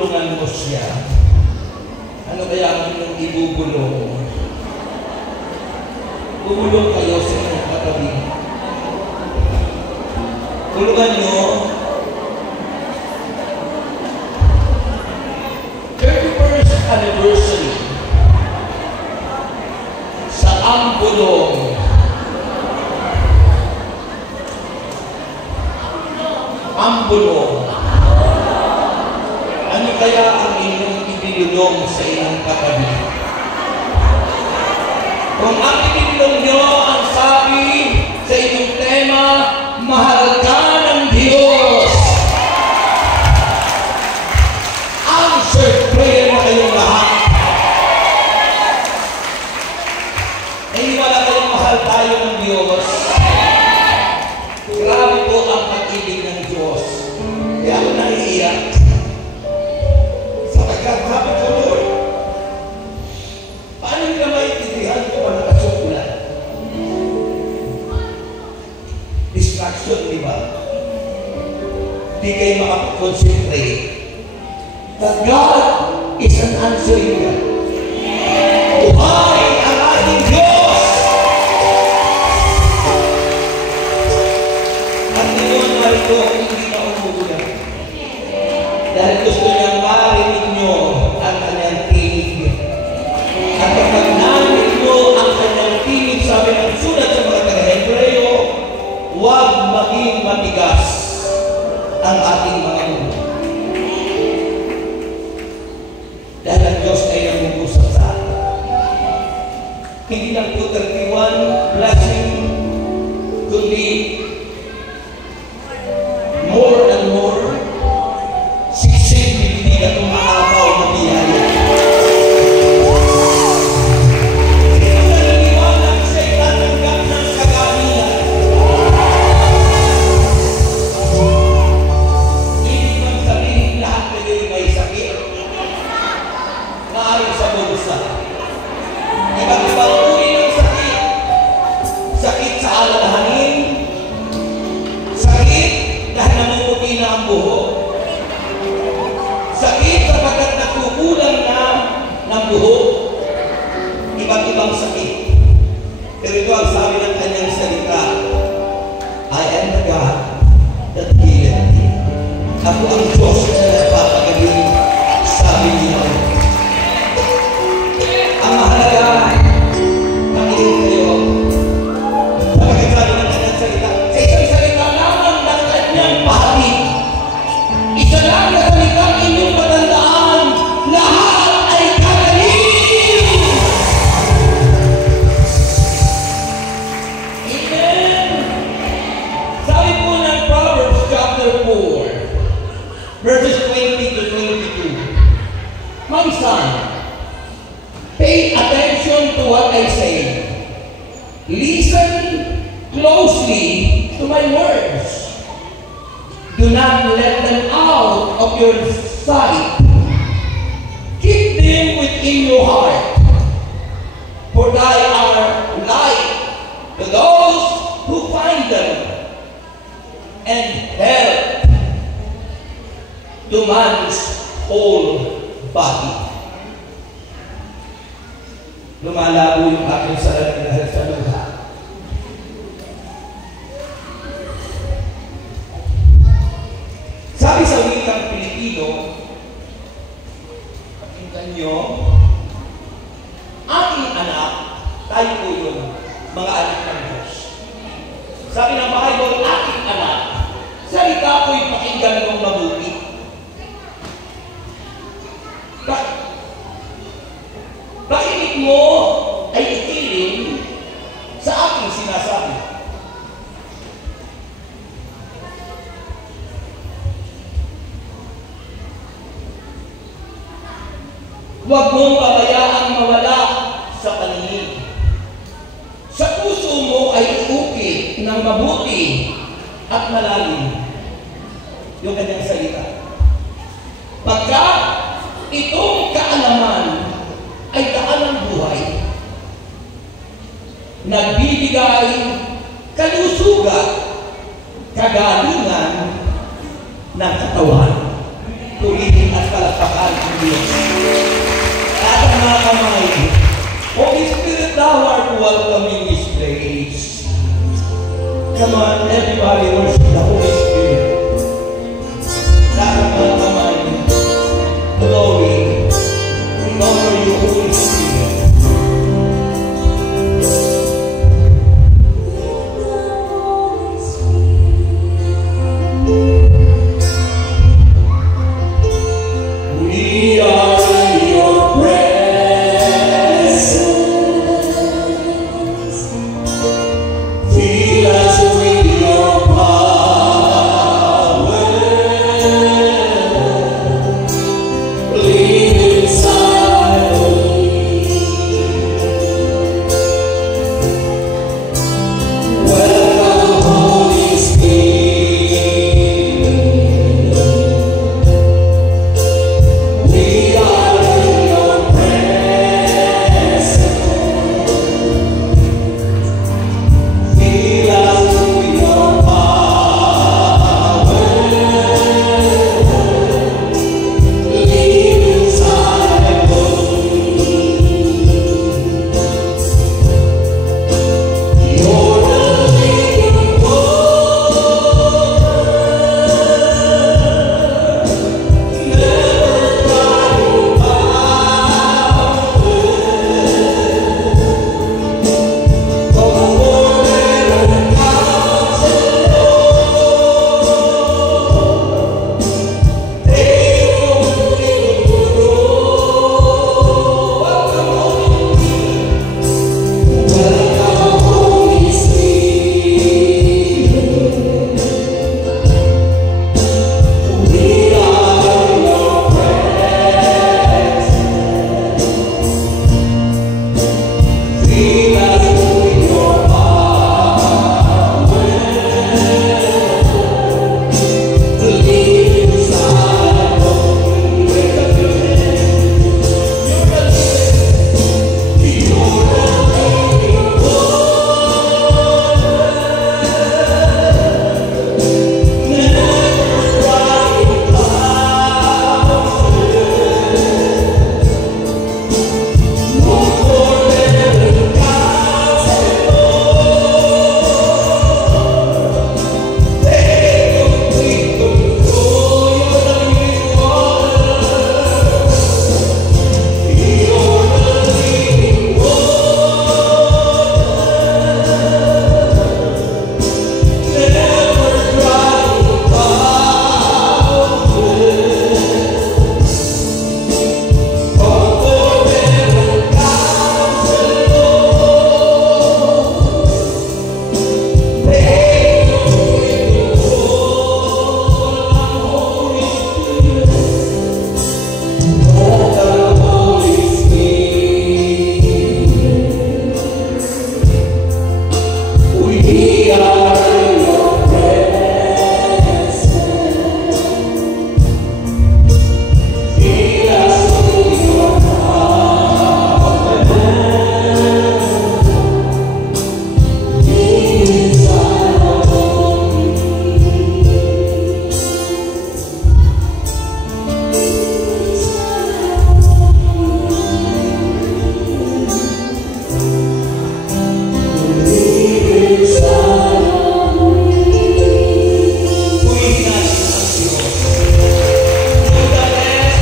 Bubulungan mo siya. Ano kaya ang inyong ibubulong? Bubulong kayo sa inyong katabi. Bulungan nyo. 31st anniversary sa Ambulong. Ambulong. Ano kaya ang inyong ibinulong sa inyong katabi? Kung ang ibinulong nyo ang sabi sa inyong tema, mahal ka ng Diyos. Answer prayer na kayong lahat. Eh, wala kayong mahal tayo ng Diyos. Grabe po ang pag-ibig ng Diyos. Kaya ako naiiyak. Sabi ko, Lord, paano nila maintindihan ko ba nakasukulan? Distraction, di ba? Di kayo makapag-concentrate. But God is an answering God. Buhay ang ating Diyos! At ngayon, marito, hindi na umuulan. Dahil gusto niyang marinig nyo ang kanyang tinig. At kapag narinig nyo ang kanyang tinig, sabi ng sulat sa mga taga-Hebreo, huwag maging matigas ang ating mga ulo. Dahil ang Diyos ay nangungusap sa atin. Hindi lang po 31 blessing, kundi more and more siksik na tumaapaw na biyaya. Sino naniniwala sa itatanggap ng kagamitan? Hindi man sabihin lahat na kayo may sakit. Maaaring sa bulsa. Iba't ibang uri ng sakit. Sakit sa alalahanin. Sakit dahil namumuti na ang buhok. Sakit sapagkat nagkukulang na ng buhok. Iba't ibang sakit. Pero ito ang sabi ng kanyang salita, I am the God that healeth thee. Ako ang Diyos na nagpapagaling, sabi niya. Ang mahalaga, makinig kayo. Sapagkat sabi ng kanyang salita, sa isang salita lamang ng kanyang pahatid. Isa lang na salitang inyong matandaan, lahat ay kagaling! Amen! Sabi po ng Proverbs chapter 4, verses 20 to 22, My son, pay attention to what I say. Listen closely to my words. Do not let them out of your sight. Keep them within your heart. For they are light to those who find them, and health to man's whole body. Lumalabo yung aking sarili dahil sa luha. Sabi sa wikang Pilipino, pakinggan nyo, aking anak, tayo po yun, mga anak ng Diyos. Sabi ng Bible, aking anak, salita ko'y pakinggan mong mabuti. Pakinig mo ay ikiling sa aking sinasabi. Huwag mong pabayaang mawala sa paningin. Sa puso mo ay ukit ng mabuti at malalim yung kanyang salita. Pagka itong kaalaman ay daan ng buhay, nagbibigay kalusugan, kagalingan ng katawan. Purihin at palakpakan Diyos. At ang mga kamay, Holy Spirit, thou art welcome in this place. Come on, everybody, worship the Holy Spirit. At ang mga kamay, glory, we honor you, Holy Spirit. We are in your presence. Fill us with your power. Live inside of me. Welcome, Holy Spirit. We are in your presence. Fill us with your power. Live inside of me. You're the living water, never running out. Come on, and house take complete control. Welcome, Holy Spirit. We are in your presence. Fill us with your power. Live inside of me. Wake up your hands. You're the living water. Never running out. More forever God's take complete control. You're the living water. You're the living water. Never running out. Come forever God's take complete control. Welcome, Holy Spirit. We are in your presence. Fill us with your power. Live inside of me. Live inside of me. Puwiin natin ang Diyos. Do the best.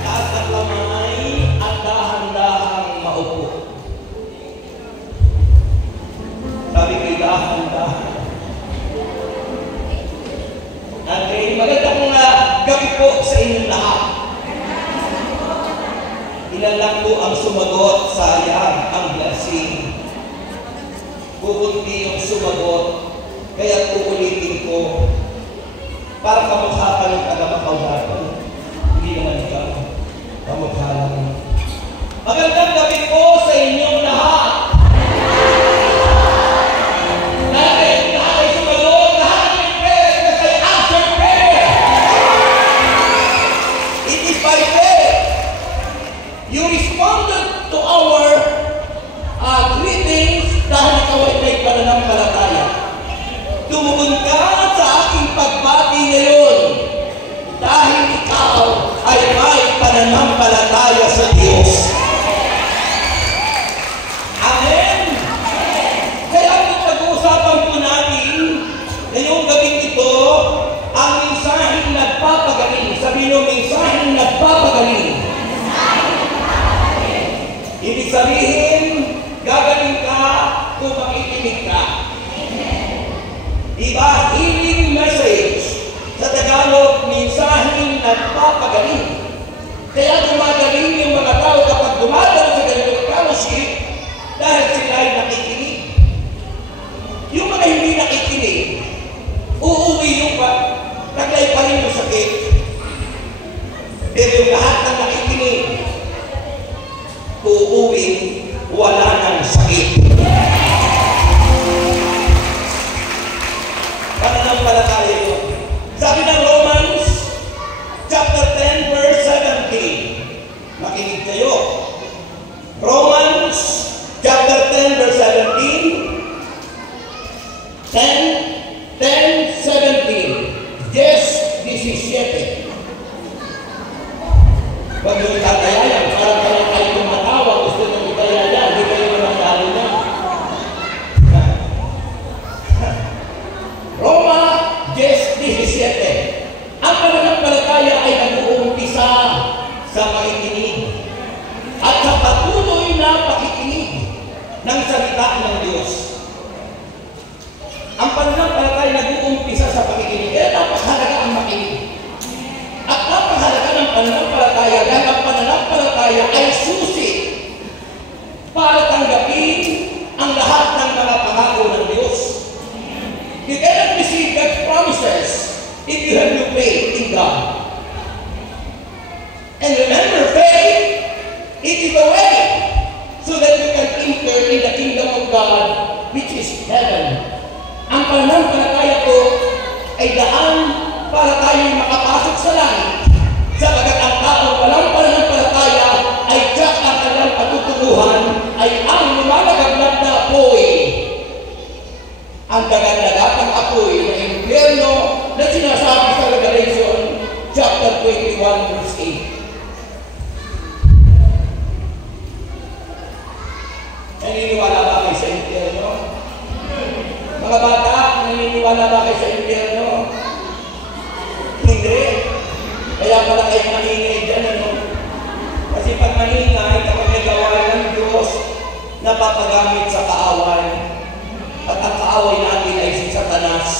Taas ang kamay at dahan-dahang maupo. Sabi ko, dahan-dahan. Okay, magandang gabi po sa inyong lahat. Ilan lang po ang sumagot, sayang ang blessing. Pupunti yung sumagot, kaya uulitin ko para kamukha ka ng taga-Makaunapan. Hindi naman ikaw, kamukha lang. Magandang gabi po sa inyong lahat. Lahat ay sumagot, lahat ay prayer kasi after prayer. iba, healing message. Sa Tagalog, mensaheng nagpapagaling. Kaya gumagaling yung mga tao kapag dumadalo sa ganitong fellowship dahil sila ay nakikinig. Yung mga hindi nakikinig, uuwi yung naglay pa rin yung sakit. Pero yung lahat ng nakikinig, uuwi, wala ng sakit. Pananampalataya yun. Sabi ng Romans, chapter 10, verse 17. Makinig kayo. Romans, chapter 10, verse 17. 10:17. Yes, 17. Pag yung tatayayan, parang kayo tumatawa, gusto nyo itayayan, hindi kayo manasali na. Roma 10:17. Ang pananampalataya ay nag-uumpisa sa pakikinig at sa patuloy na pakikinig ng salita ng Diyos. Ang pananampalataya nag-uumpisa sa pakikinig. Kaya napakahalaga ang makinig. At napakahalaga ng pananampalataya dahil ang pananampalataya ay susi para tanggapin ang lahat ng mga pangako ng Diyos. You cannot receive God's promises if you have no faith in God. And remember, faith, it is the way so that you can enter in the kingdom of God, which is heaven. Ang pananampalataya ko ay daan para tayo makapasok sa langit. Sapagkat ang taong walang pananampalataya ay tiyak ang kanyang patutunguhan ay ang lumalagaglag na apoy. Ang dagat-dagatang apoy na impyerno na sinasabi sa Revelation chapter 21 verse 8. Naniniwala ba kayo sa impyerno? Mga bata, naniniwala ba kayo sa impyerno? Hindi. Kaya pala kayo maingay dyan, ano? Kasi pag maingay, kapag nagawa ng Diyos, napapagamit sa kaaway. At ang kaaway natin ay si Satanas.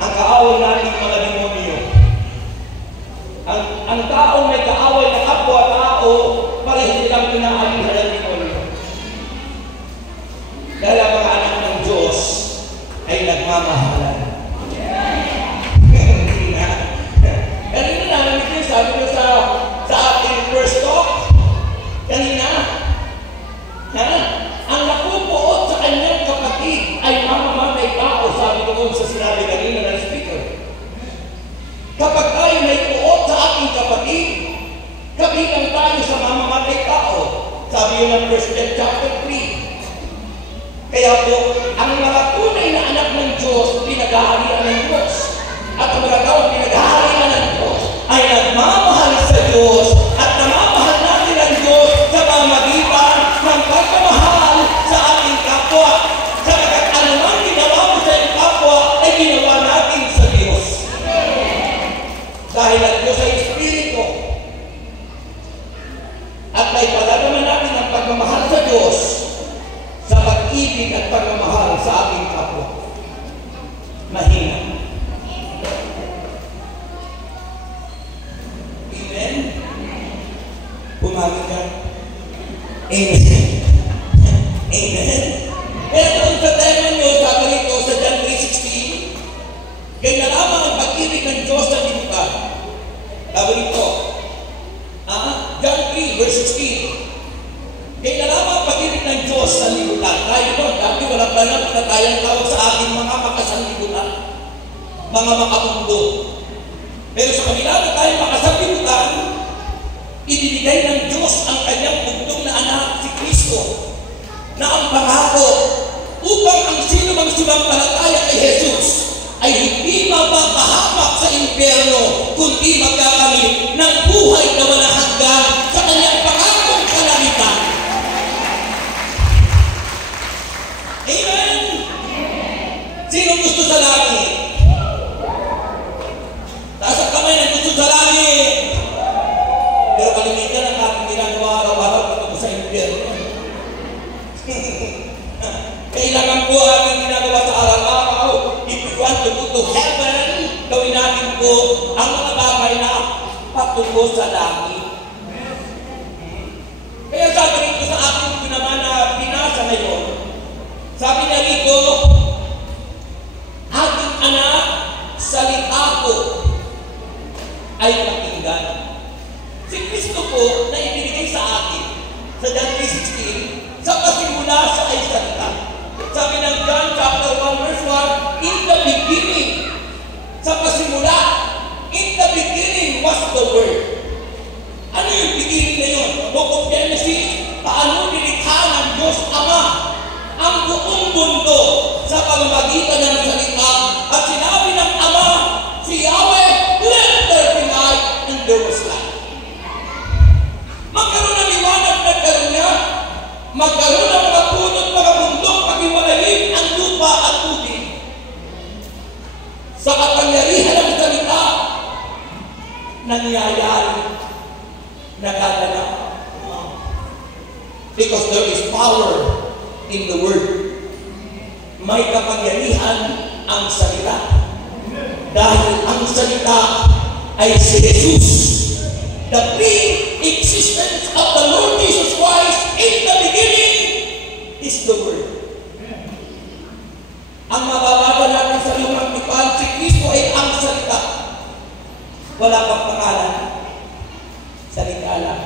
Ang kaaway natin mga demonyo. Ang taong may kaaway na kapwa-tao, pareho silang pinaalihan ng demonyo. Dahil ang mga anak ng Diyos ay nagmamahalan. Kanina namin ito, sabi ko sa ating first talk, kanina, ang napupuot sa kanyang kapatid ay mamamatay tao, sabi ko sa sinabi kanina ng speaker. Kapag tayo may puot sa ating kapatid, kabilang tayo sa mamamatay tao, sabi yun ng 1 John chapter 3. Kaya po, ang mga tunay na anak ng Diyos, pinaghaharian ng Diyos. At ang mga tao pinaghaharian ng Diyos ay nagmamahal sa Diyos at namamahal natin ang Diyos sa pamamagitan ng pagmamahal sa ating kapwa. Sapagkat anumang ginawa mo sa iyong kapwa ay ginawa natin sa Diyos. Dahil ang Diyos ay Espiritu. At may padalaman natin ang pagmamahal sa Diyos sa pag-ibig at pagmamahal sa ating kapwa. Mahina. Amen? Bumagin ka. Amen. Amen. Kaya doon sa tema nyo, sabi rito sa John 3:16, kaya nalaman ang pag-ibig ng Diyos sa libutan. Sabi rito, John 3 verse 16, kaya nalaman ang pag-ibig ng Diyos sa libutan. Tayo doon, dati walang pananampalatayang tawag sa ating mga makasanlibutan, mga makamundo. Pero sa kabila na tayo makasanlibutan, ibinigay ng Diyos ang kanyang bugtong na anak, si Kristo, na ang pangako upang ang sino mang sumampalataya kay Jesus ay hindi mapapahamak sa impyerno, kundi magkakamit ng buhay na walang hanggan sa kanyang pangakong kalamitan. Amen? Sino gusto sa langit? Taas ang kamay na gusto sa langit. Pero kalimitan ang ating ginagawa araw-araw pagod sa impyerno. Kailangan po ang mga bagay na patungo sa langit. Kaya sabi rito sa ating naman na binasa ngayon, sabi niya rito, aking anak, salita ko ay pakinggan. Si Kristo po na ibinigay sa atin sa John 3:16, sa pasimula siya ay salita. Sabi ng John chapter 1 verse 1, in the beginning, sa pasimula, in the beginning was the Word. Ano yung beginning na yun? Book of Genesis, paano nilikha ng Diyos Ama ang buong mundo sa pamamagitan ng salita, at sinabi ng Ama, si Yahweh, let there be light, and there was light. Magkaroon ng liwanag, nagkaroon niya. Magkaroon ng mga punot, mga bundok, pag-iwalayin ang lupa at tubig. Sa kapangyarihan ng salita, nangyayari, nagaganap. Because there is power in the Word. May kapangyarihan ang salita. Dahil ang salita ay si Jesus. The pre-existence of the Lord Jesus Christ in the beginning is the Word. Ang mabababa natin sa lumang tipan, si Kristo ay ang salita. Wala pang pangalan. Salita lang.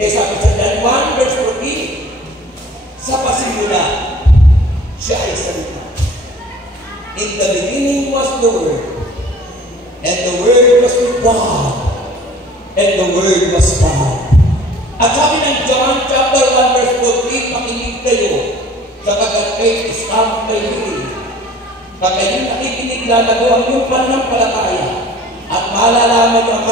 Kaya sabi sa John 1 verse 14, sa pasimula, siya ay salita. In the beginning was the Word, and the Word was with God, and the Word was God. At sabi ng John chapter 1 verse 14, makinig kayo, sapagkat kayo isama kayo rin. Pag kayo nakikinig, lalago ang iyong pananampalataya at malalaman ang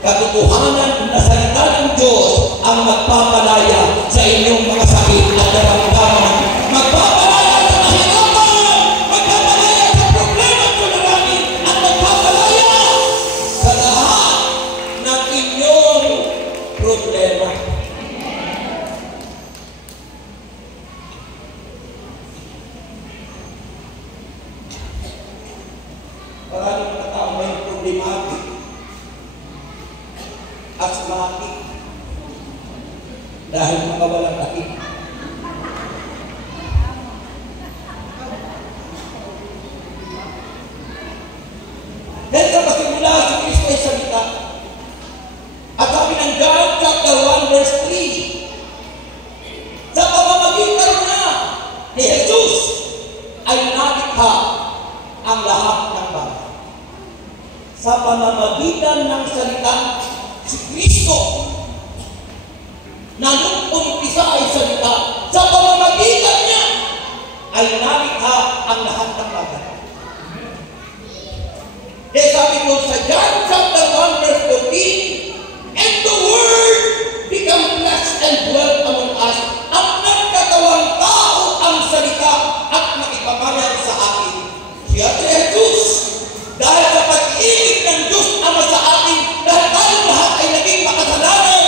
katotohanan na salita ng Diyos ang magpapalaya sa inyong mga sakit at daramdaman. Magpapalaya sa kahirapan, magpapalaya sa problema at suliranin, at magpapalaya sa lahat ng inyong problema. Maraming mga tao may problematic, asthmatic, dahil mga walang takip. Dahil sa pasimula, si Kristo ay salita. At sabi ng John chapter 1 verse 3, sa pamamagitan na ni Jesus ay nalikha ang lahat ng bagay. Sa pamamagitan ng salita, si Kristo na nung umpisa ay salita, sa pamamagitan niya ay nalikha ang lahat ng bagay. Kaya sabi ko sa John chapter 1 verse 14, and the Word become flesh and dwelt among us, at nagkatawang tao ang salita at nakipamaryan sa atin. Siya si Jesus. Dahil sa pag-ibig ng Diyos Ama sa atin, dahil tayo lahat ay naging makasalanan,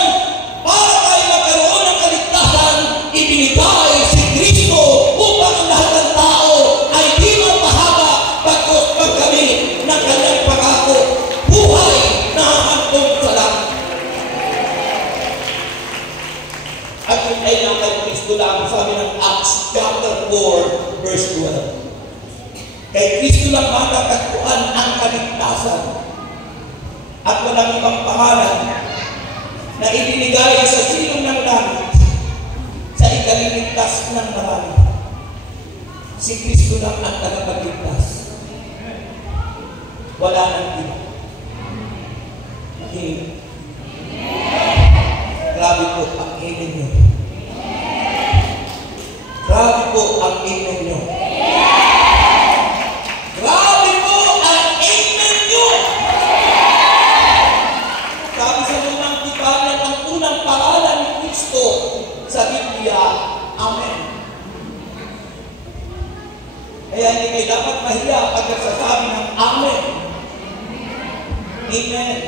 para tayo magkaroon ng kaligtasan, ibinigay si Kristo upang ang lahat ng tao ay di mapahaba pagkos pagkamit ng kanyang pangako, buhay na hanggang sa langit. At yun ay nang kay Kristo lang, sabi ng Acts chapter 4 verse 12. Kay Kristo lang matatagpuan ang kaligtasan at walang ibang pangalan na ibinigay sa silong ng langit sa ikaliligtas ng marami. Si Kristo lang ang tagapagligtas. Wala nang iba. Amen. Grabe po ang amen nyo. Grabe po ang amen nyo. Grabe po ang amen nyo. Sabi sa lumang tipanan, ang unang pangalan ni Kristo sa Biblia, Amen. Kaya hindi kayo dapat mahiya pag nagsasabi ng Amen. Amen.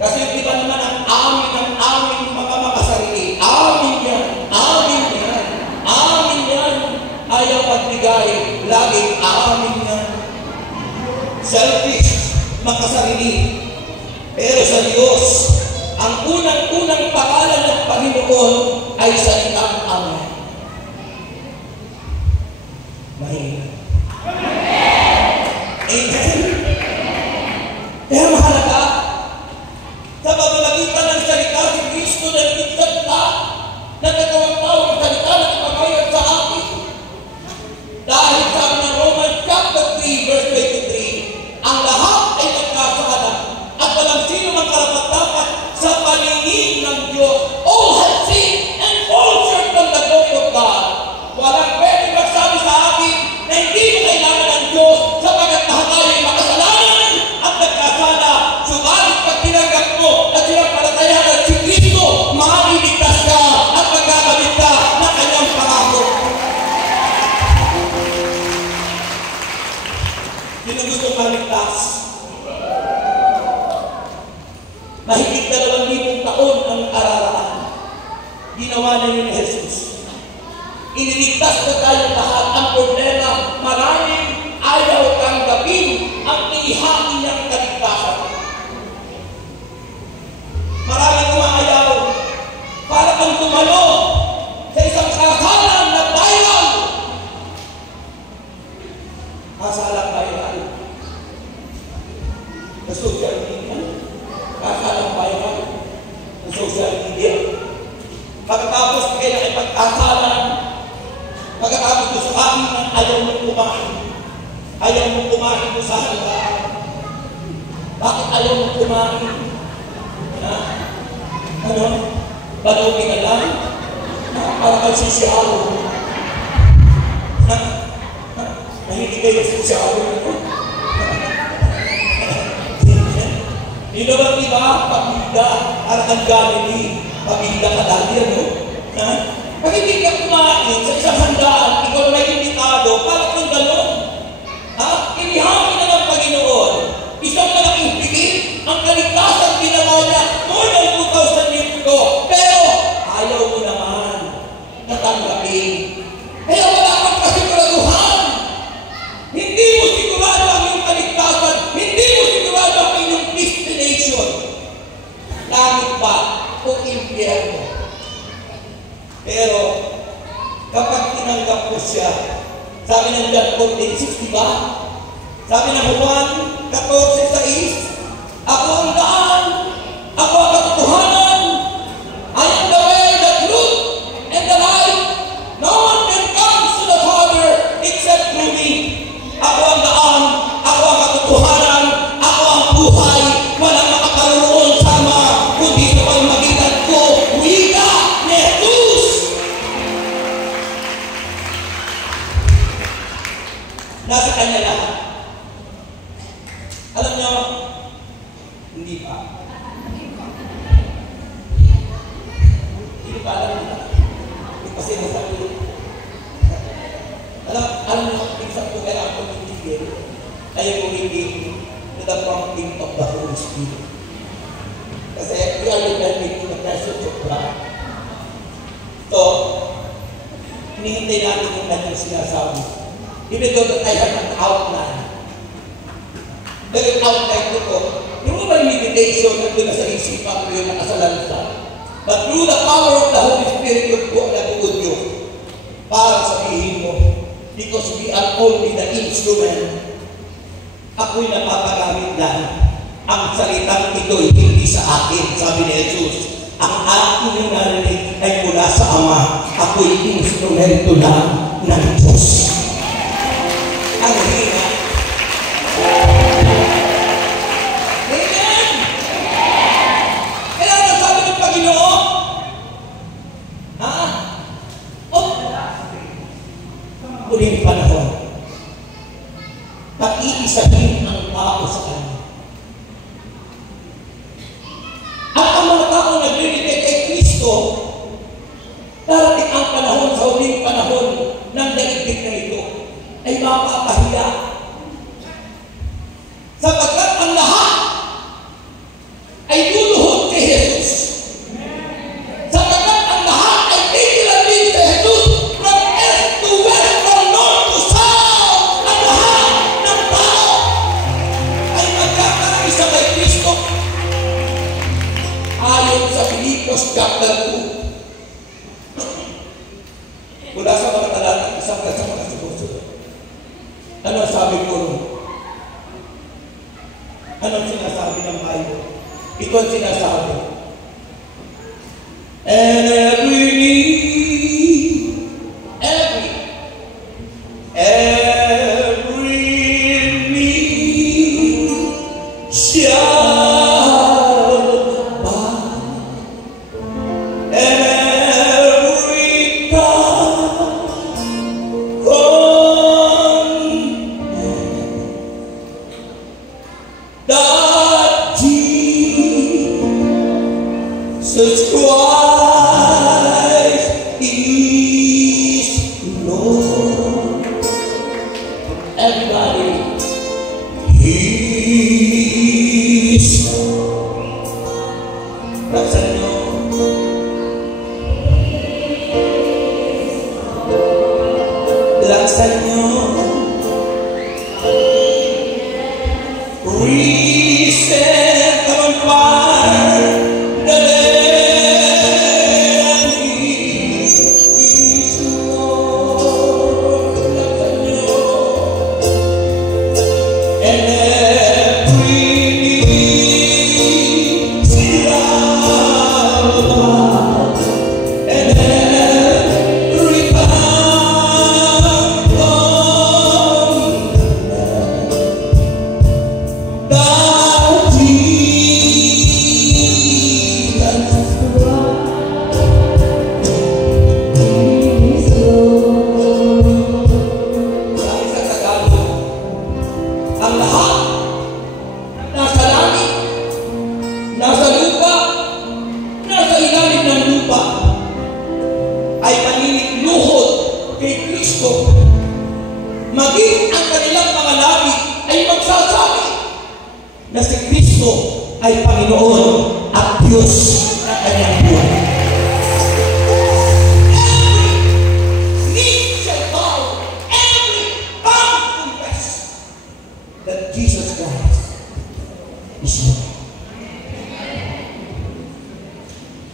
Kasi yung iba naman ang amin mga makasarili. Amin yan. Amin yan. Amin yan. Ayaw magbigay. Laging amin yan. Selfish. makasarili. Pero sa Diyos, ang unang-unang pangalan ng Panginoon ay salitang Amen. Mahina. Amen. Kaya mahalaga, sa pamamagitan ng salita si Kristo na nagigtan ka, nagkagawang tao ng salita na kapagayan sa akin. Dahil sabi ng Romans chapter 3 verse 23, ang lahat ay nagkasala at walang sino magkarapat-dapat sa paningin ng Diyos. All have sinned and fall short from the glory of God. Walang pwede magsabi sa akin na hindi mo kailangan ng Diyos sapagkat lahat tayo ay makasalanan at nagkasala. Subalit pag tinanggap mo at sinampalatayanan si Kristo, maliligtas ka at magkakamit ka ng kanyang pangako. Sino gusto maligtas? Mahigit 2,000 taon ang araraan. Ginawa na yun ni Jesus. Iniligtas na tayo lahat. Ang problema, maraming ayaw tanggapin ang inihain niyang kaligtasan. Maraming umaayaw para kang tumalo sa isang kasalan na viral. Kasalang viral. Sa social media. Kasalang viral. Sa social media. Pagkatapos kayo nakipagkasalan, pagkatapos ko sa akin ng ayaw mong kumain. Ayaw mong kumain mo sa halagaan. Bakit ayaw mong kumain? Ano? Balawin ka lang? Para kang sisiyalo. Hindi kayo sisiyalo. Hindi ba diba? Pagbilda. Para kang Galilee. Pagbilda ka dali, ano? Pag hindi ka kumain sa isang handaan, ikaw na may imbitado, para kang gano'n. Inihangin na ng Panginoon. Isang malaking bigit, ang kaligtasan ginawa niya more than 2,000 years ago. Pero, ayaw mo naman natanggapin. Kaya wala kang kasiguraduhan. Hindi mo sigurado ang iyong kaligtasan. Hindi mo sigurado ang iyong destination. Langit ba o impyerno? Pero, kapag tinanggap mo siya, sabi ng John 14:6, diba? Sabi ng Juan 14:6, ako ang daan, ako ang katotohanan, I am the way, the truth, and the life. No one can come to the Father except through me. Ako ang daan, ako ang katotohanan, ako ang buhay. Walang makakaroon sa Ama, kundi sa pamamagitan ko. Wika ni Jesus. Nasa kanya lahat. Alam niyo, hindi pa. Hindi pa alam nila. Hindi pa sinasabi. Alam niyo, minsan po kaya ako hindi ayaw ko hindi to the prompting of the Holy Spirit. Kasi we are living in the presence of God. So, hinihintay natin yung kanyang sinasabi. Even though that I have an outline. Dahil outline ko, yung mga limitation na doon sa isipan ko yung nakasalansa. But through the power of the Holy Spirit, yung po na tuod nyo para sabihin mo, because we are only the instrument, ako'y napapagamit lang. Ang salitang ito'y hindi sa akin, sabi ni Jesus. Ang aking narinig ay mula sa Ama. Ako'y instrumento lang ng Diyos. Ang hina. Amen! Kaya nasabi ng Panginoon, huling panahon, pag-iisahin ang tao sa Kanya. At ang mga tao nag-dedicate kay Kristo, darating ang panahon sa huling panahon ng daigdig na ito ay mapapahiya. Sapagkat ang lahat ay luluhod kay Jesus. Sapagkat ang lahat ay titilapin kay Jesus from east to west, from north to south. Ang lahat ng tao ay magkakaroon Anong sinasabi ng Bible? Ito ang sinasabi. And every knee, every knee shall bow, and every tongue confess that Jesus Christ is Lord. Everybody, He is Lord. Laksan nyo. Laksan nyo. Reset, come on, fire. The land is Lord. Laksan nyo. And every knee shall bow, and every tongue confess that Jesus is Lord. Sabi sa Tagalog, ang lahat nasa langit, nasa lupa, nasa ilalim ng lupa ay maninikluhod kay Kristo. Maging ang kanilang mga labi ay magsasabi na si Kristo ay Panginoon at Diyos na kanyang buhay. Every knee shall bow, every tongue confess that Jesus Christ is Lord.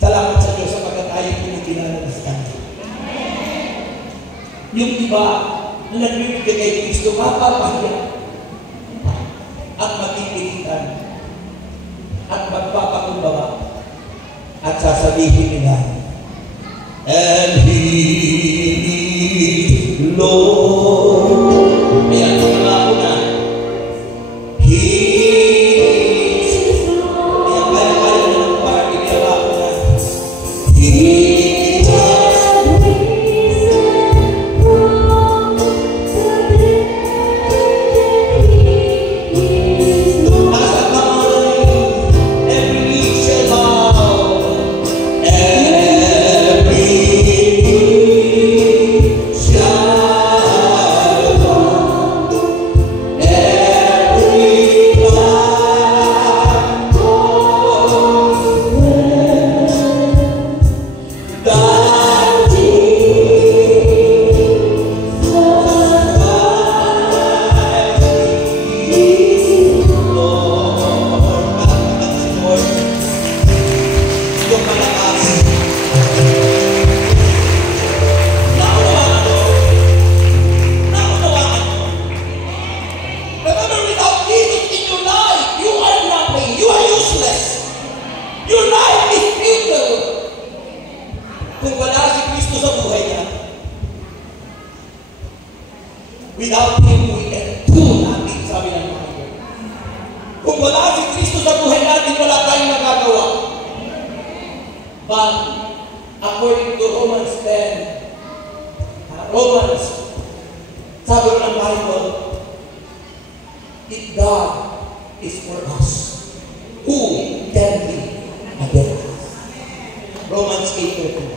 Salamat sa Diyos sapagkat tayo pinagkilala na sa Kanya. Yung iba na nagbibigay kay Kristo, mapapahiya at magpipilitan at magpapakumbaba at sasabihin nila, and He is Lord. Kaya pangako na, He is Lord. Kaya kaya na ng party, kaya ako na, He is without Him, we can do nothing, sabi ng Bible. Kung wala si Kristo sa buhay natin, wala tayong magagawa. But, according to Romans 10, sabi ng Bible, if God is for us, who can be against us? Romans 8:31.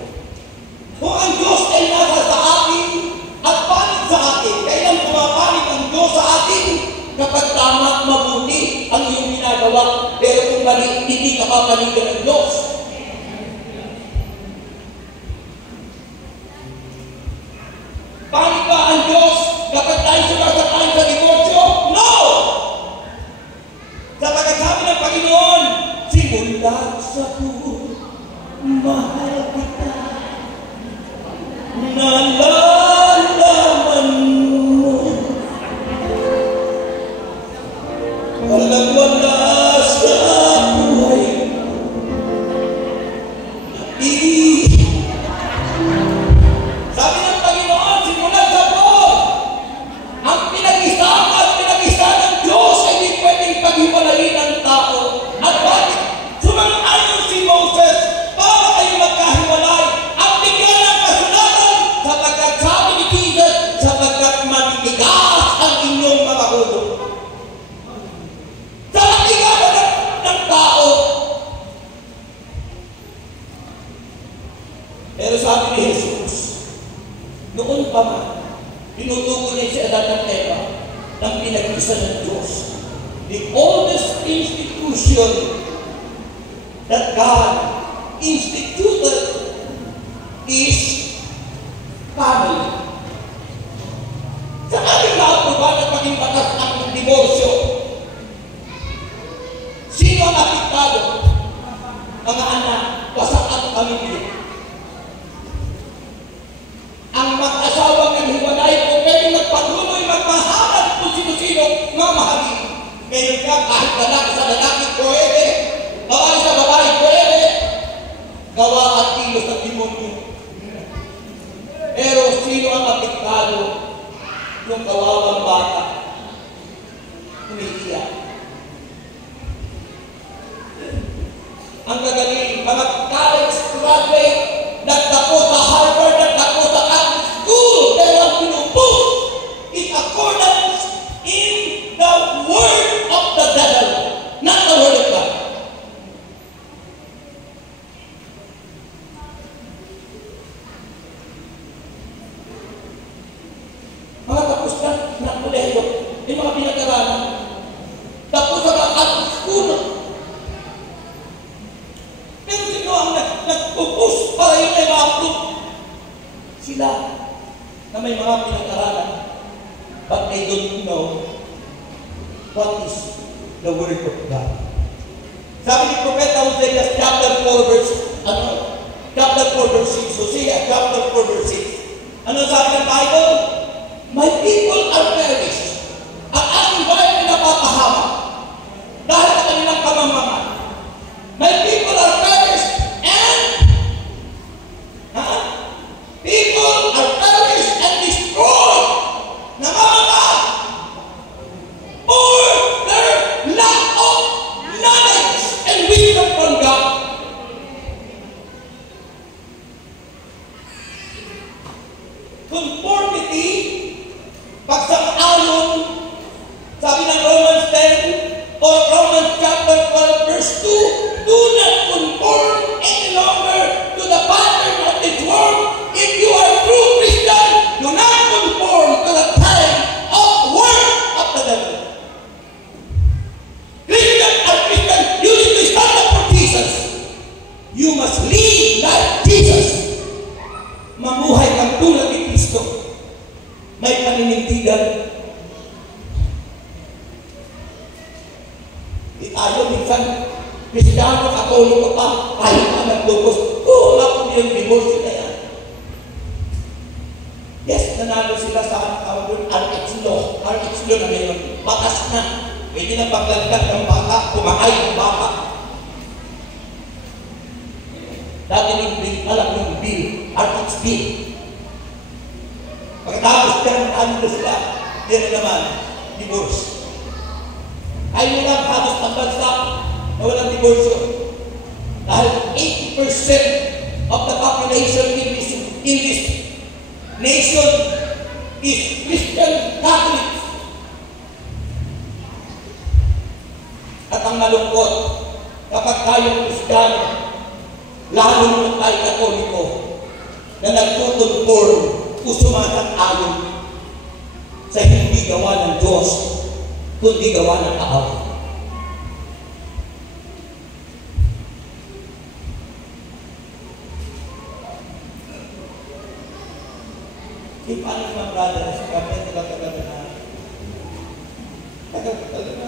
Kung ang Diyos ay nasa sa atin at panig sa atin, kailan pumapanig ang Diyos sa atin? Kapag tama at mabuti ang iyong ginagawa, pero kung mali, hindi ka papanigan ng Diyos. Panig ba ang Diyos kapag tayo sumasakain sa divorcio? No! Sapagkat sabi ng Panginoon, simula sa puso, mahal kita, nalalaman mo, walang wala tinutukoy niya si Adan at Eva ng pinag-isa ng Diyos. The oldest institution that God instituted is family. Sa ating lahat po ba at maging batas ang diborsyo? Sino ang apektado? Mga anak, wasak ang pamilya. Ang mag-asawang naghiwalay po pwede magpatuloy magmahalan kung sino-sino mamahalin. Ngayon ka, kahit lalaki sa lalaki pwede, babae sa babae pwede, gawa at kilos ng demonyo. Pero sino ang apektado? Yung kawawang bata, umiiyak. Ang gagaling, mga college graduate, nagtapos sa Harvard, nagtapos sa Catholic school, pero ang pinupush is accordance in the word of the devil, not the word of God. Mga tapos na kolehiyo, yung mga pinag-aralan, tapos sa mga Catholic school, pero sino ang nagpupush para yun ay ma-approve? Sila na may mga pinag-aralan, but they don't know what is the word of God. Sabi ni Propeta Hosea, chapter 4 verse 6. Hosea, chapter 4 verse 6. Ano sabi ng Bible? My people are perished. Ang aking bayan ay napapahamak dahil sa kanilang kamamaman. My people are perished and people are perished and destroyed. Namamamatay for their lack of knowledge and wisdom from God. Conformity, pagsang-ayon, sabi ng Romans 10 or Romans chapter 12 verse 2, do not conform any longer to the pattern of this world. If you are true Christian, do not conform to the time of work of the devil. Christian are Christian, you need to stand up for Jesus. You must live like Jesus. Mamuhay kang tulad ni Kristo. May paninindigan. Tayo minsan, Kristiyano, Katoliko pa, kahit pa nag-lupos, wala po nilang divorce na yan. Yes, nanalo sila sa RX law. RX law na ngayon, batas na. Pwede na paglagdag ng baka, kumakain ng baka. Dati yung alam yung bill, RX bill. Pagkatapos dyan, ano sila, yan naman, divorce. Ay lang halos ang bansa na walang diborsyo. Dahil 80% of the population in this nation is Christian Catholics. At ang nalungkot, kapag tayong Kristiyano, lalo naman tayo Katoliko, na nagtutunpor o sumasang-ayon sa hindi gawa ng Diyos, kundi gawa ng tao. Di paano naman, brother, sa kami, tagal-tagal na tagal-tagal na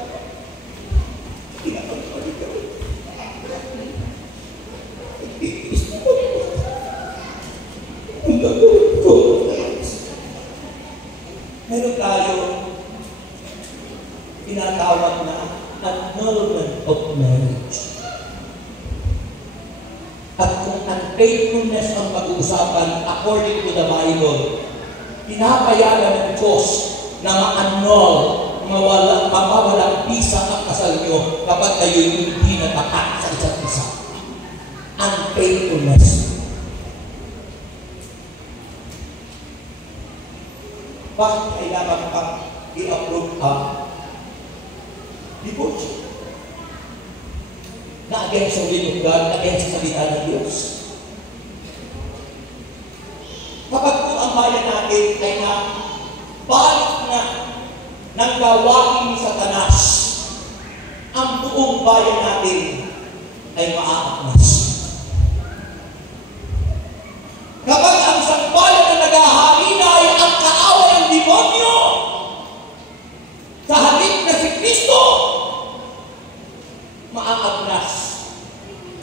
hindi na pag-pag ikaw. Ang gagawin ko. Meron tayo tinatawag na annulment of marriage. At kung unfaithfulness ang pag-uusapan according to the Bible, pinapayagan ng Diyos na ma-annul, mawawalang bisa ang kasal nyo kapag kayo'y hindi natapat sa isa't isa. Unfaithfulness. Bakit kailangan pang i-approve ang divorce? Na against sa will of God, against sa salita ng Diyos. Kapag po ang bayan natin ay na ng gawain ni Satanas, ang buong bayan natin ay maaakmas. Kapag ang sambayan na naghahangina ay ang kaaway ng demonyo, sa halip na si Kristo, maaagnas,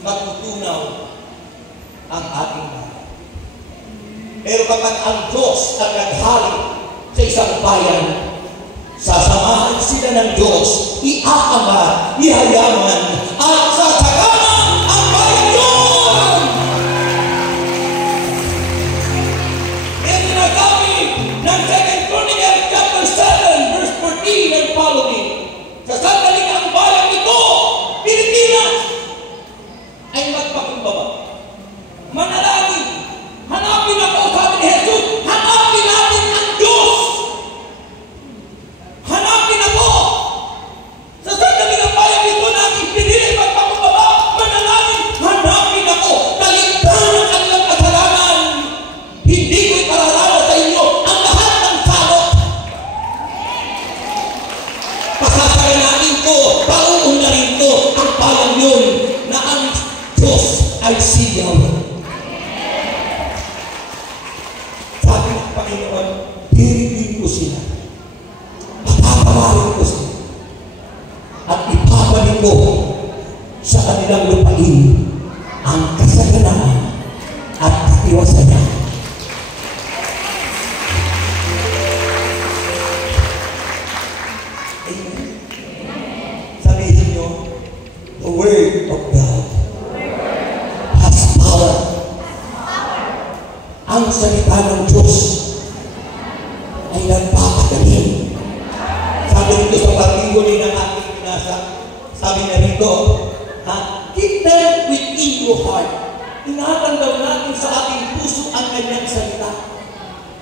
matutunaw ang ating bayan. Pero kapag ang Diyos ang naghalik sa isang bayan, sasamahan sila ng Diyos, iaangat, ihayaman, at sasaganan ang bayan yun! Yan ginagamit ng 2 Chronicles chapter 7, verse 14 and following. Sa sandaling ang bayan ito, Pilipinas, ay magpakumbaba. Manalangin, hanapin ako, sabi ni Jesus, hanapin natin ang Diyos. Hanapin ako. Sa sandaling ang bayan ito natin pinili magpakumbaba, manalangin, hanapin ako. Talikdan ang kanilang kasalanan. Hindi ko ipararala sa inyo ang lahat ng salot. Pasasaganain ko, pauunlarin ko ang bayan yun na ang Diyos ay sigaw. Sabi ng Panginoon, dirigin ko sila. Patatawarin ko sila. At ipabalik ko sa kanilang lupain ang kasaganaan at katiwasan niya. Amen. Sabihin niyo, the Word of God has power. Ang salita ng Diyos ay nagpapagaling. Sabi nito sa partigo ng ating binasa, sabi na rito, keep them within your heart. Ingatan daw natin sa ating puso ang kanyang salita.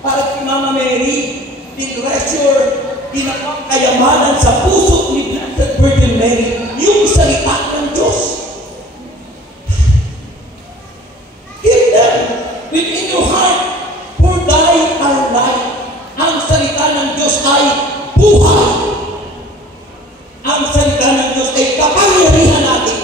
Para kay Mama Mary, tinreasure, ginawang kayamanan sa puso ni Blessed Virgin Mary, yung salita ng Diyos. Keep them within your heart, for thy are life. Ang salita ng Diyos ay buhay. Ang salita ng Diyos ay kapangyarihan natin.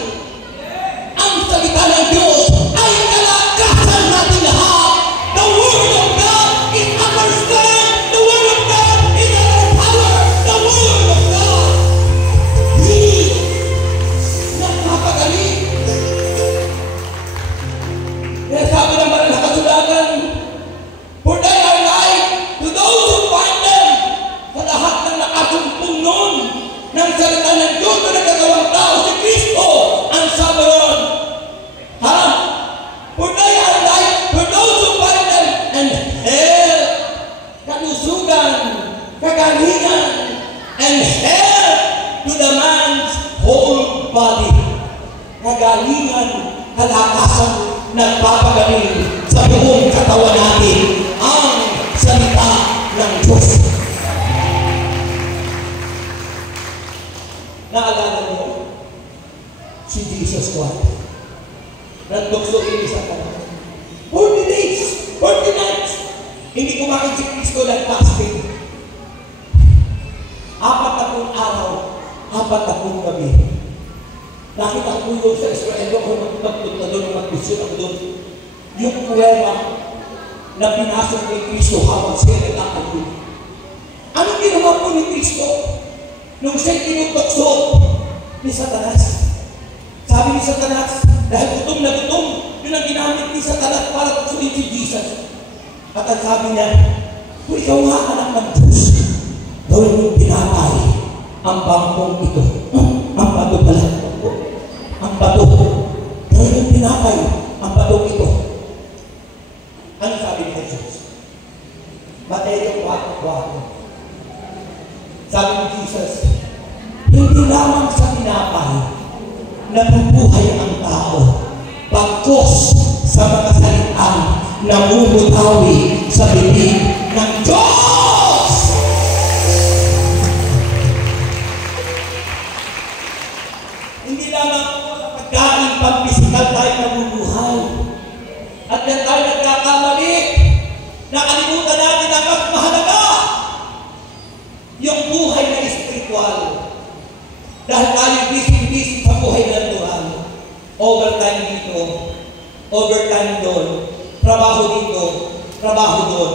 Ang salita ng Diyos ay kalakasan natin lahat. The Word of God is our strength. The Word of God is our power. The Word of God is nagpapagaling. Kaya sabi ng banal na kasulatan, for they are life to those who find them. Sa lahat ng nakasumpong noon ng salita ng Diyos na nagkagawang tao, si Kristo ang sabaron. For they are life for those who find them, and health, kalusugan, kagalingan, and health to the man's whole body. Kagalingan, kalakasan, nagpapagaling sa buong katawan natin ang salita ng Diyos. Naalala mo si Jesus Christ. Nagtukso ini sa kanan. 40 days, 40 nights. Hindi kumain si Kristo ng fasting. 40 araw, 40 gabi. Nakita ko yun sa Israel, ako magpunta doon, mag-vision ako doon. Yung kuweba na pinasok ni Kristo habang siya nagkakaroon. Anong ginawa po ni Kristo nung siya'y tinutokso ni Satanas? Sabi ni Satanas, dahil gutom na gutom, yun ang ginamit ni Satanas para tuksuin si Jesus. At ang sabi niya, kung ikaw nga anak ng Diyos, gawin mong pinapay ang bangkong ito. Ang bato pala. Ang bato. Gawin mong pinapay ang batong ito. Ano sabi ni Jesus? Mateo 4:4. Sabi ni Jesus, hindi lamang sa pinapay nabubuhay ang tao, pagkos sa mga salitang namumutawi sa bibig ng Diyos. Hindi lamang po sa pagkain pampisikal tayo nabubuhay. At yan tayo nagkakamali. Nakalimutan natin ang mas mahalaga. Yung buhay na Dahil tayo busy-busy sa buhay ng Tuhan. Overtime dito, overtime doon, trabaho dito, trabaho doon.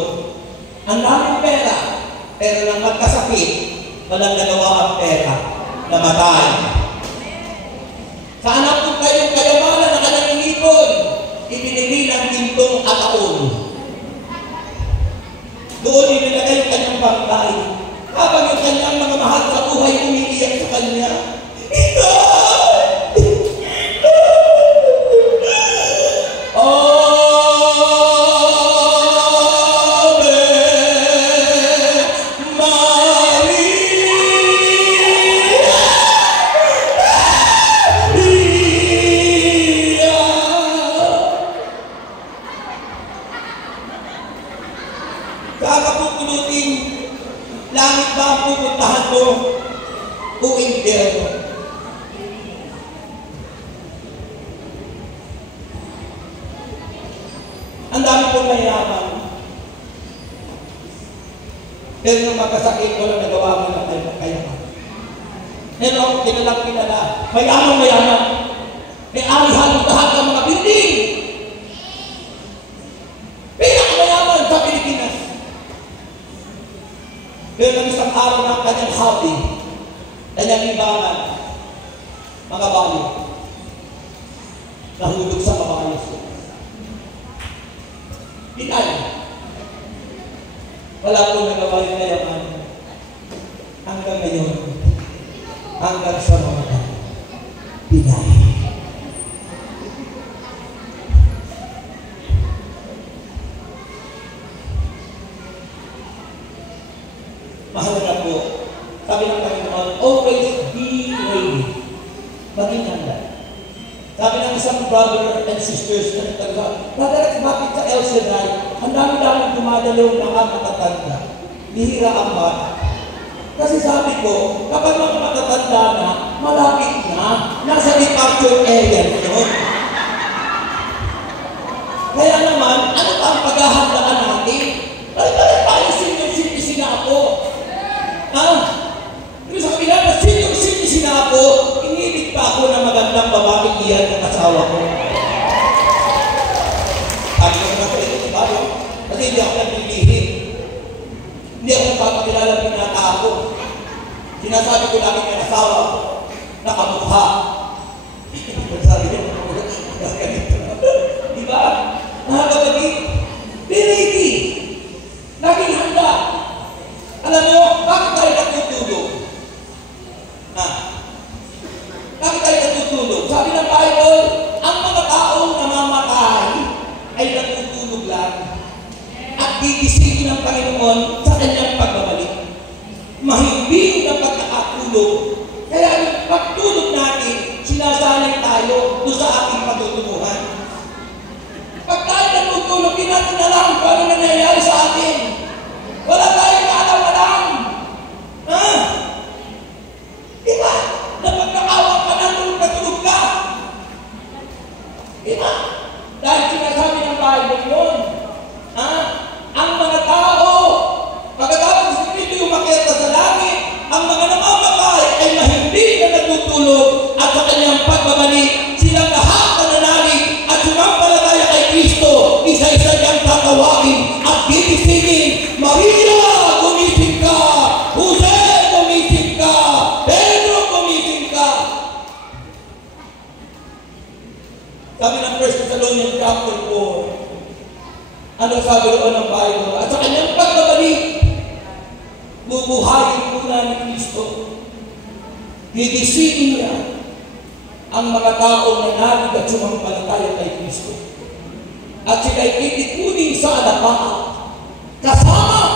Ang daming pera, pero nang magkasakit, walang nagawa ang pera, namatay. Sa anak kong kayong kayamanan na kanyang inipon, ibinigay ng gintong ataon. Doon ibinigay yung kanyang bangkay. Habang yung kanyang mga mahal sa buhay umiiyak sa kanya, kakapupulutin, langit ba ang pupuntahan mo o impyerno? Ang dami pong mayaman. Pero nung magkasakit, walang nagawa mo ng kayaman. Pero kilalang kilala, mayaman. May ari-halos lahat ng mga building. Pinakamayaman sa Pilipinas. Pero ng isang araw ng kanyang hobby, kanyang libangan, mga bayo, nahulog sa kabayos. Pinay. Wala po nagawa yung kayaman. Hanggang ngayon, hanggang sa mga pinay. Mahalaga po, sabi ng Panginoon, always be ready. Maging handa. Sabi ng isang brother and sisters na nagtagwa, Brother, bakit sa El Shaddai, ang dami-dami dumadalaw ng mga matatanda. Bihira ang bata. Kasi sabi ko, kapag mga matatanda na, malapit na, nasa departure area nyo. Kaya naman, ano pa ang paghahandaan natin? Ay, tayo senior-citizen na ako. Yung sa kabila na senior-citizen na ako, inilig pa ako ng magandang babae iyan ng asawa ko. Sabi ko naman sa ito, bayo, kasi hindi ako naglilihim. Hindi ako nagpapakilala binata ako. Sinasabi ko lagi ng asawa ko, nakamukha. Sabi niya, diba? Nakakabagin, be ready. Laging handa. Alam mo, bakit tayo natutulog? Bakit tayo natutulog? Sabi ng Bible, ang mga taong namamatay ay natutulog lang at gigisingin ng Panginoon sa kanyang pagbabalik. Mahimbing na pagkakatulog. Kaya yung pagtulog natin, sinasanay tayo doon sa ating patutunguhan. Pag tayo natutulog, di natin alam kung ano nangyayari sa atin. Wala tayong alam-alam. Diba? Na pagkakawa ka na tulog ka. Diba? Dahil sinasabi ng Bible yun. Ang mga tao, pagkatapos sa Kristo yung makita sa langit, ang mga namamatay ay mahimbing na natutulog at sa kanyang pagbabalik, silang lahat na nanalig at sumampalataya kay Kristo, isa-isa niyang tatawagin at gigisingin, Maria, gumising ka! Jose, gumising ka! Pedro, gumising ka! Sabi ng 1 Thessalonians chapter 4, ano sabi doon ng Bible? At sa kanyang pagbabalik, bubuhayin muna ni Kristo. Gigisingin niya ang mga taong nanalig at sumampalataya kay Kristo. At sila'y titikunin sa alapaat, kasama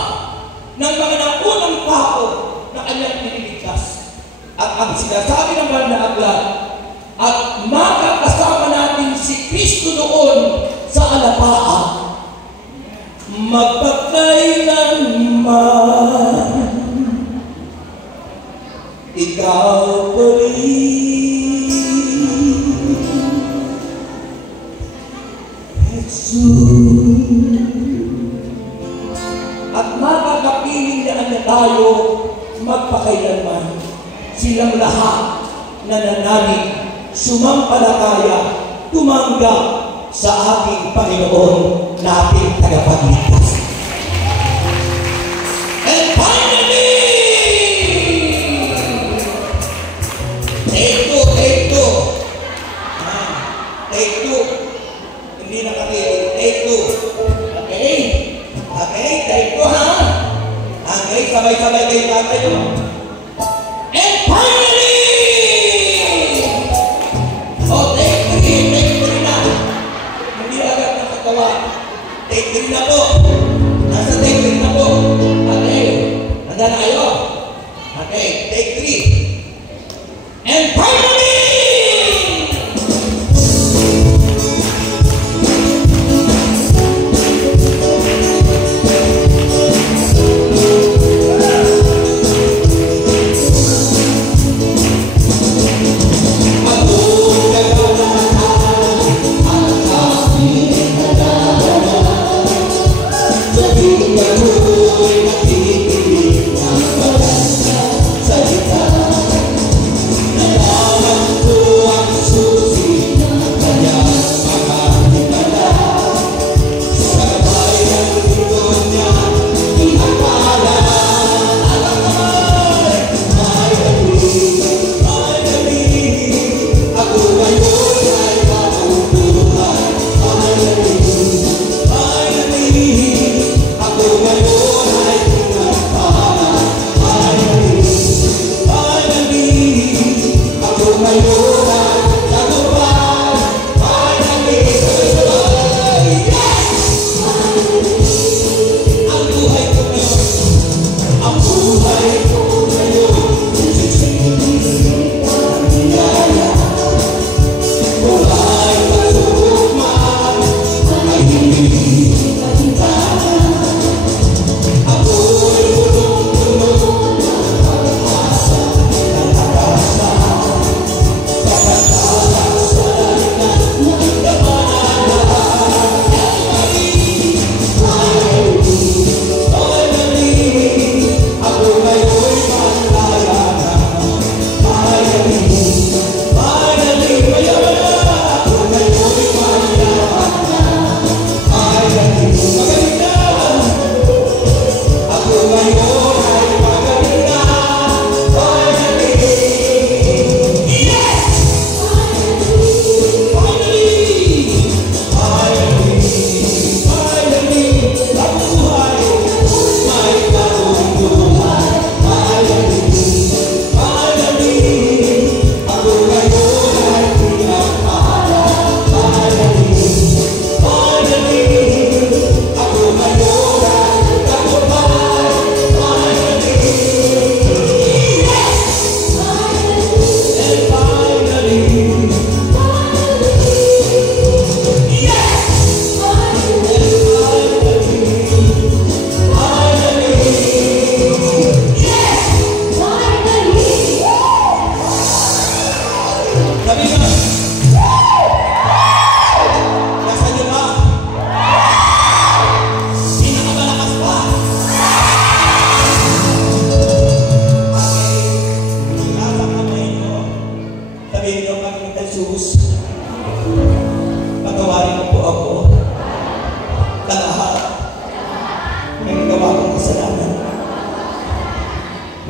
ng mga naunang tao na kanyang piniligtas. At ang sinasabi ng banal na aklat, at makakasama natin si Kristo doon sa alapaat, magpakailanman ikaw pa rin, Jesus. At makakapiling niya tayo magpakailanman. Silang lahat nananalig, sumampalataya, tumanggap sa ating Panginoon nating tagapagligtas. And finally, take two. Take two. Hindi nakatilig. Take two. Okay? Okay, take two ha? Okay, sabay-sabay kayo tatayo. And finally, take three na. Hindi agad nakagawa. Take three na po. Nasa take three na po. Okay. Handa na kayo. Okay, take three. And finally,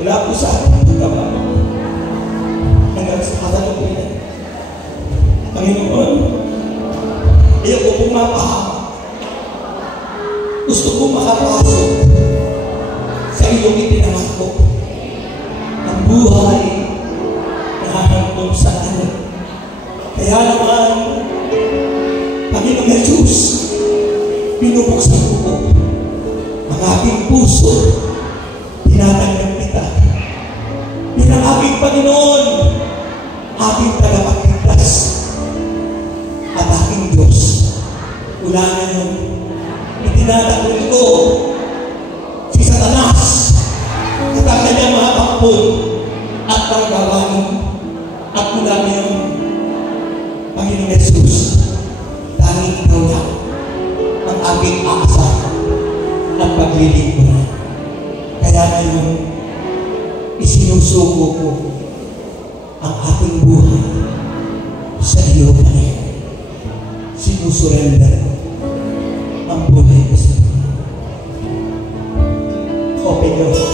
Wala po sa akin pagkabago. Hanggang sa katanong ko yan. Panginoon, ayaw ko pong mapahama. Gusto kong makapasok sa iyong ipinangako. Ang buhay na hahantong sa akin. Kaya naman, Panginoon Jesus, pinubuksan ko po ang aking puso. Tinatanggap kita bilang aking Panginoon, aking tagapagligtas at aking Diyos. Mula ngayon, itinatakwil ko si Satanas at ang kanyang mga kampon at panggawain. At mula ngayon, Panginoon Jesus, tanging ikaw na ang aking asa at paglilingkuran. Kaya ngayon, isinusuko ko ang ating buhay sa iyo, Panginoon. Sinusurrender ang buhay ko sa iyo. Open your heart.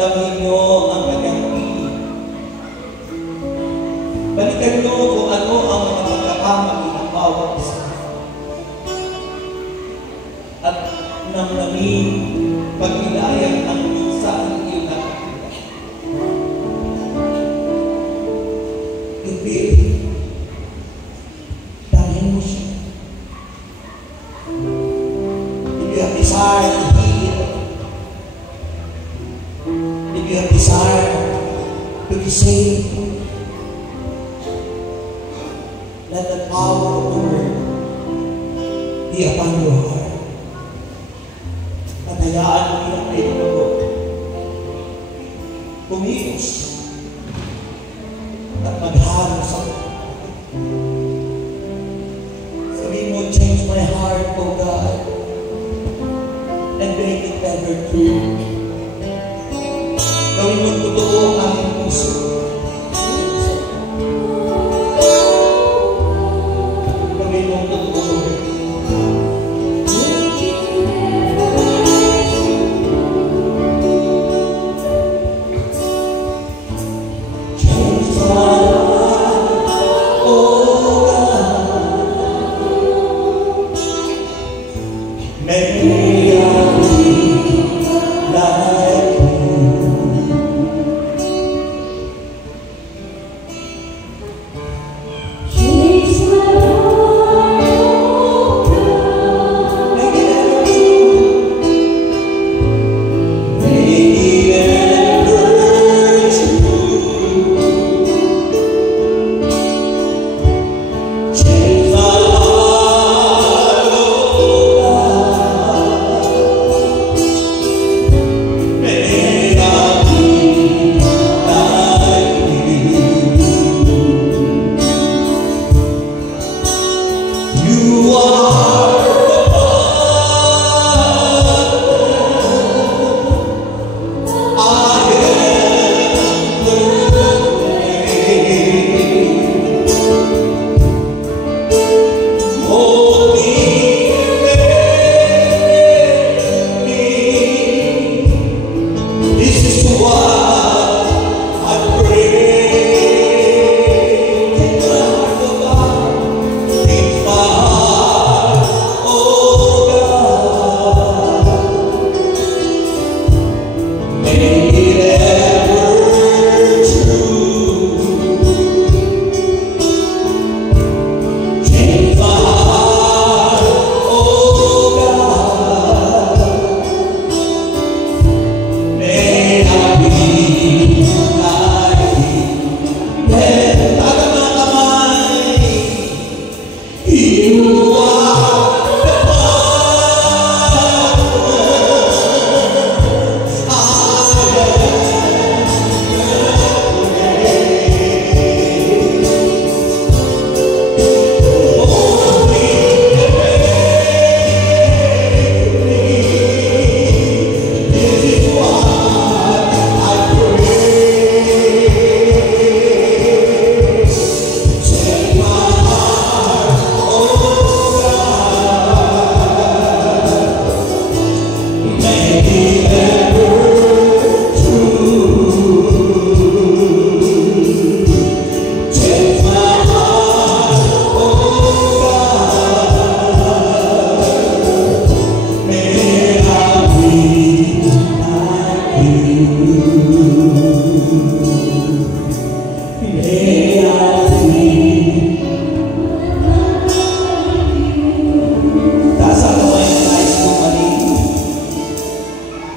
Damhin niyo ang kanyang piling. Balikan niyo kung ano ang mga pagkakamali ng bawat isa. At namnamin pagnilayan ang saan iyo nakikita. Ibig, damhin mo siya. If you have desire to heal, if you have desire to be saved, let the power of the word be upon your heart. At hayaan mo yung kayo mo kumilos at maghalo sa sabihin mo, change my heart, O God, and make it ever true. Gawin mo totoo ang aking puso. Gawin mo totoo. Change my heart, oh God. Make me like you.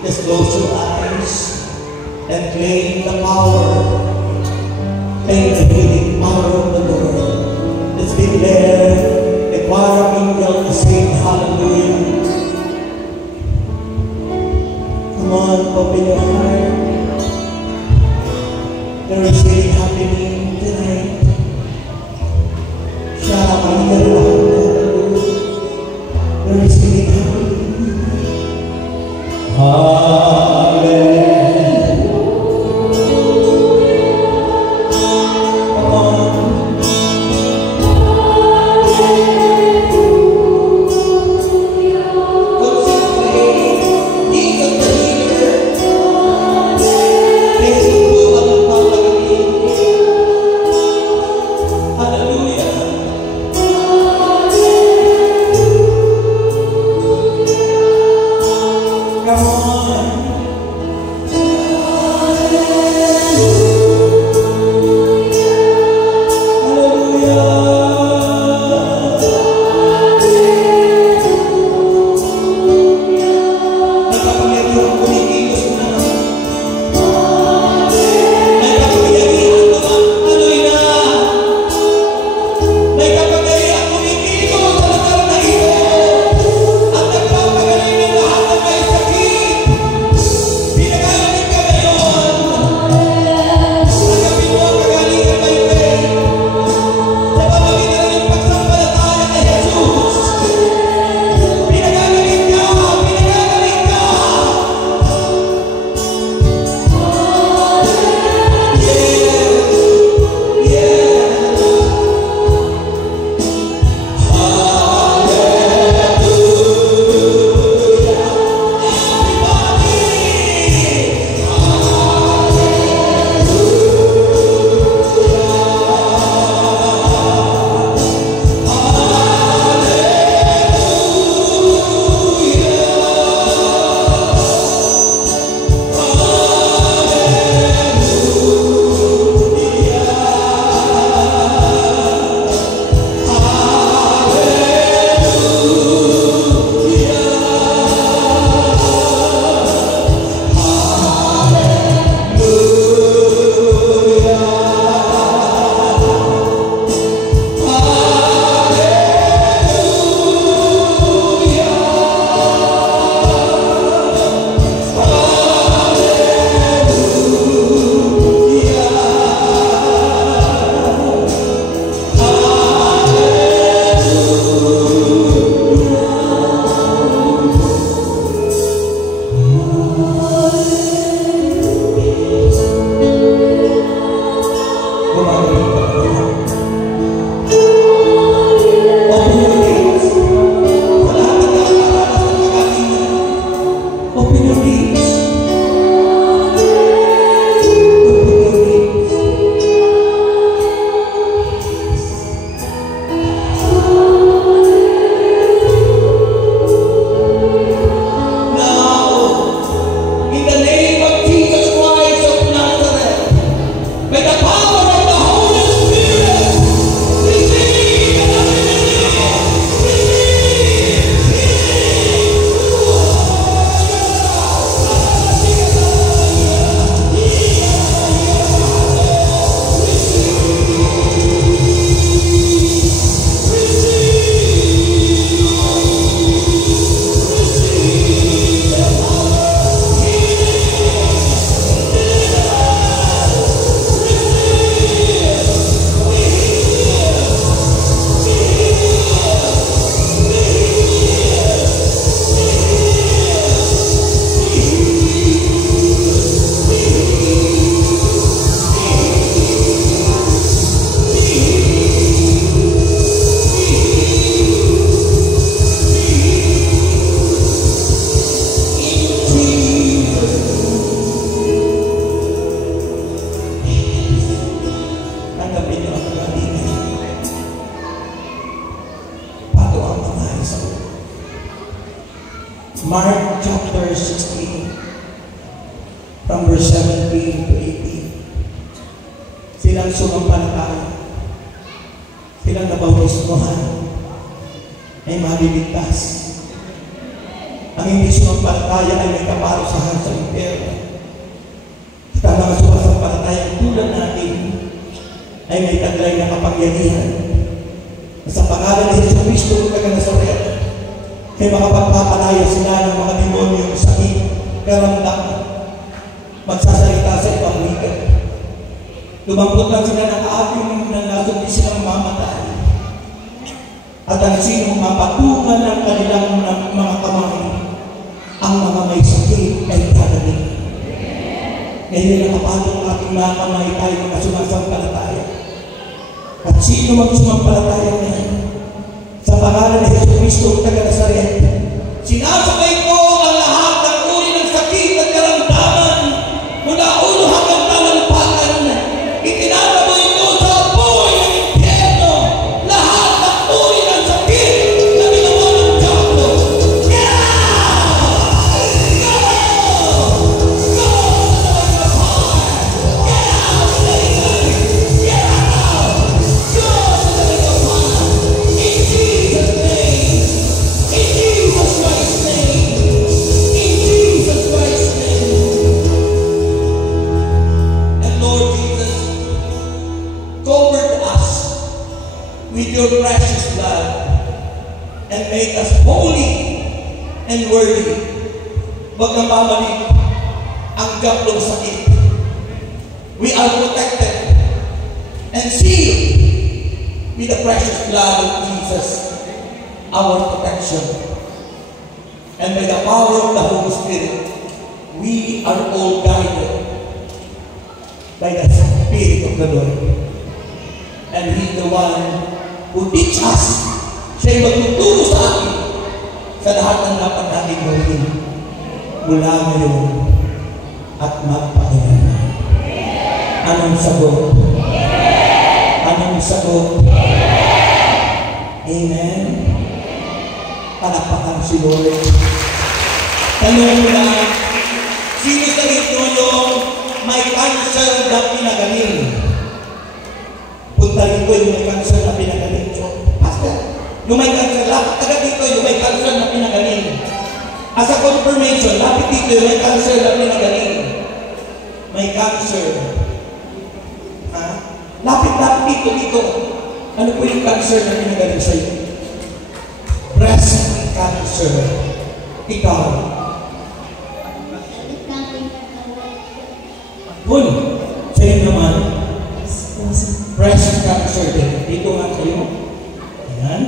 Just close your eyes and claim the power. Claim the healing power of the Lord. Let's declare the choir of angels to sing hallelujah. Come on, open your heart. There is healing happening tonight. There is healing happening. Hallelujah. Mark chapter 16, from verse 17 to 18. Silang sumampalataya, silang nabautismuhan, ay maliligtas. Ang hindi sumampalataya ay may kaparusahan. ay may taglay na kapangyarihan. Sa pangalan ni Hesus Kristo ng Nazaret, ay makapagpapalaya sila ng mga demonyong sakit, karamdaman, magsasalita sa ibang wika. Lumambot lang sila ng ating na nasundi silang mamatay. At ang sinong mapatungan ng kanilang mga kamay, ang mga may sakit ay gagaling. Ngayon nakapatong ating mga kamay tayo mga sumasampalataya. At sino magsumampalataya niya? Sa pangalan ni Hesus Kristo ng Nazaret, sinasabay ko ang lahat ng uri ng sakit at karamdaman mula ulo hanggang talampakan. Itinataboy ko sa apoy ng impyerno lahat ng uri ng sakit na ginawa ng diablo. With your precious blood and make us holy and worthy. Huwag na mamalik ang jablong sakit. We are protected and sealed with the precious blood of Jesus, our protection. And by the power of the Holy Spirit, we are all guided by the Spirit of the Lord. And He is the one who teach us, siya'y magtuturo sa atin sa lahat ng dapat natin gawin mula ngayon at magpakailanman. Anong sagot? Anong sagot? Amen? Palakpakan si Lord. Tanong mo na, sino sa ito yung may cancer na pinagaling? Punta rito yung may cancer na pinagaling. Pastor, yung may cancer, lapit agad dito yung may cancer na pinagaling. As a confirmation, lapit dito yung may cancer na pinagaling. May cancer. Ha? Lapit dito. Ano po yung cancer na pinagaling sa'yo? Breast cancer. Ikaw. Good. Sa'yo naman. Breast cancer din. Dito nga kayo. Ayan.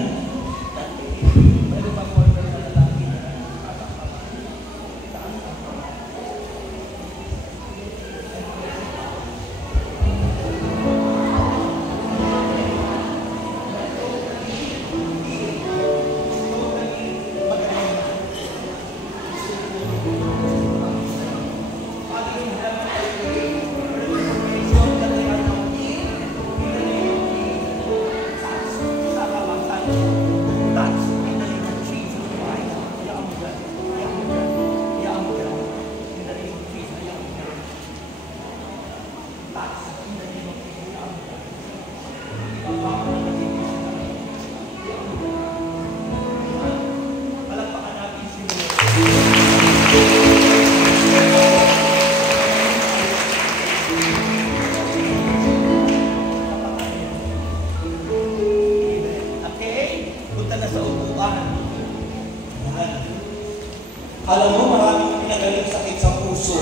Alam mo, maraming pinagaling sakit sa puso.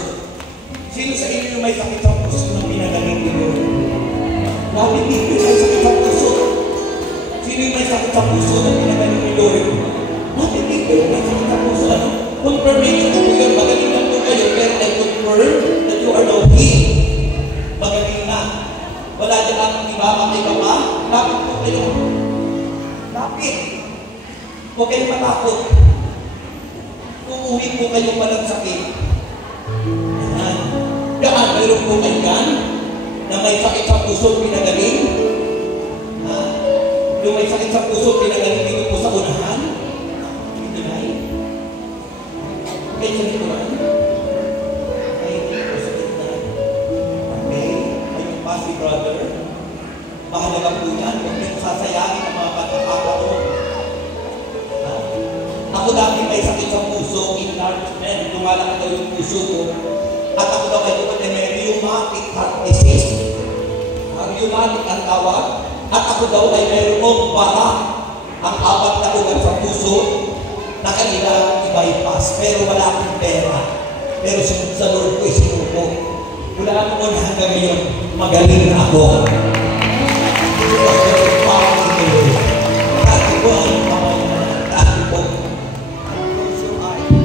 Sino sa inyo yung may sakit sa puso na pinagaling nyo? Lapit dito yung may sakit sa puso. Sino yung may sakit sa puso na pinagaling nyo? Lapit dito yung may sakit sa puso. Ano? Confirmation ko po yun. Magaling na po kayo. Pero I confirm that you are now healed. Magaling na. Wala dyan ang ibabang iba pa. Lapit po kayo. Lapit. Huwag kayo matakot. Uuwi po kayo palang sakit. Ayan. Daan, mayroon po kayo yan na may sakit sa puso pinagaling. Ha? Yung may sakit sa puso pinagaling dito po sa unahan. Ito na eh. Okay, sa likuran. Okay, dito po sa gitna. Okay, ayun pa si brother. Mahalaga po yan. Huwag nyo sasayangin ang mga pagkakataon. Ako dati may sakit sa puso, enlargement, lumalaki daw yung puso ko. At ako daw ay may rheumatic heart disease. automatic ang tawag, at ako daw ay mayroong para ang 4 na ugat sa puso na kanila i-bypass. Pero wala akong pera. Pero sa Lord ko isinuko. Wala akong hanggang ngayon, magaling na ako. Dati po ang pamayaman. Dati po. Close your eyes.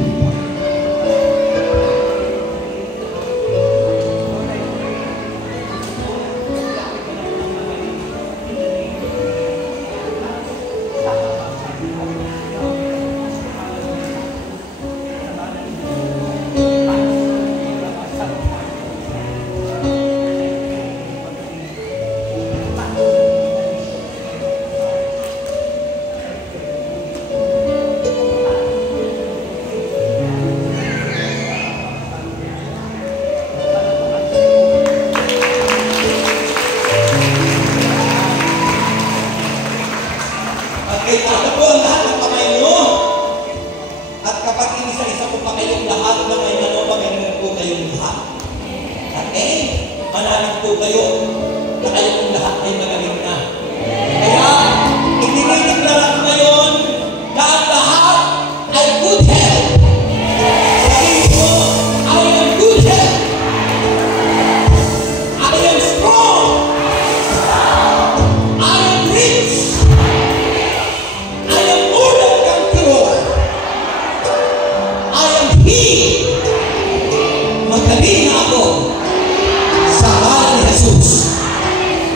Ito po ang lahat ng kamay nyo. At kapag inisa-isa po pa kayong lahat na may magaling po kayong lahat. Okay? Manalig po kayo na kayong lahat ay magaling na. Kaya, itinignan ko ngayon na ang lahat ay good health. Sabihin mo, I am good health. I am strong. I am rich. Magaling na ako sa pangalan ni Jesus.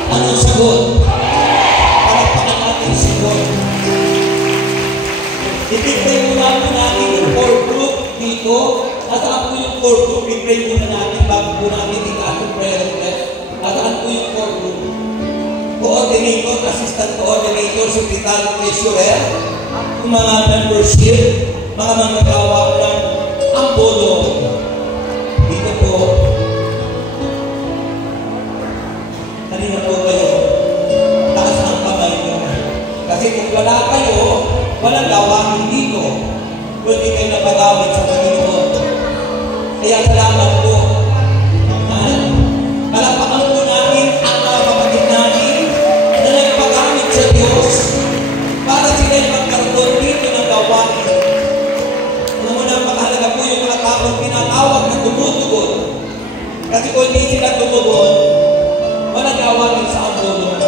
Anong sagot? Palakpakan natin si Lord. I-pray muna po natin yung core group dito. Nasaan po yung core group? I-pray muna natin bago po natin itaas yung prayer request. Nasaan po yung core group? Coordinator, assistant coordinator, secretary, treasurer, yung mga membership, mga manggagawa ng ambono. Dito po, kanina po kayo, taas ang kamay nyo. Kasi kung wala kayo, walang gawain dito. Kung hindi kayo napagawin sa Panginoon. Kaya salamat po. Palakpakan po natin ang mga kapatid natin na nagpagamit sa Diyos para sila'y magkaroon dito ng gawain. Alam mo na, mahalaga po yung mga taong pinatawag na tumutugon. Kasi kung hindi sila tumugon, walang gawain sa ambono.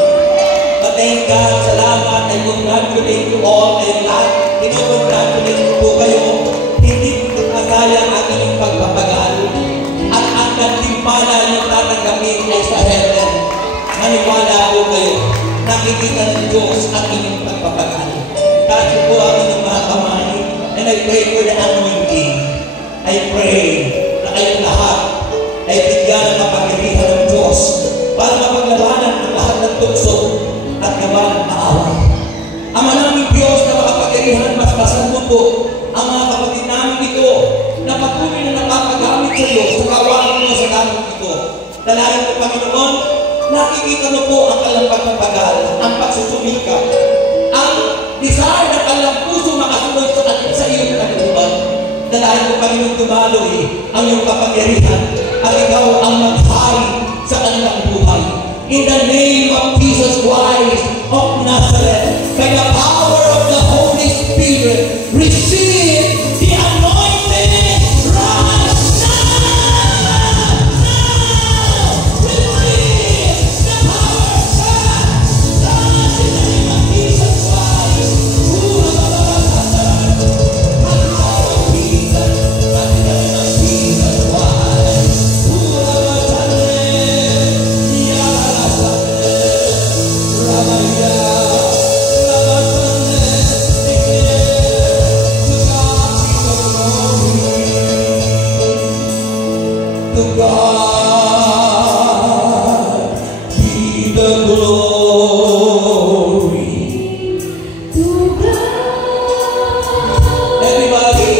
But thank God, salamat, I congratulate you all, and I-congratulate ko po kayo. Hindi ko nasayang ang inyong pagpapagal. At ang gantimpala yung tatanggapin ay sa heaven. Maniwala po kayo, nakikita ng Diyos ang inyong pagpapagal. Kasi po ang inyong mga kamay, and I pray for the anointing. I pray na kayong lahat ay bigyan ng kapangyarihan ng Diyos para mapaglabanan ang lahat ng tukso at kabalan na away. Ama namin Diyos na makapangyarihan, basbasan mo po ang mga kapatid namin ito na patuloy na napapagamit sa Diyos sa kawalan mo sa gamit ito. Dalayan mo, Panginoon, nakikita mo po ang kanilang pagpapagal, ang pagsusumika, ang desire ng kanilang puso makasunod sa iyong kalooban. Dalayan mo, Panginoon, dumaloy ang iyong kapangyarihan at ikaw ang maghari sa kanilang buhay. In the name of Jesus Christ of Nazareth, by the power of the Holy Spirit, receive the anointing right now! Receive the power of God! God, in the name of Jesus Christ! To God be the glory. To God. Everybody.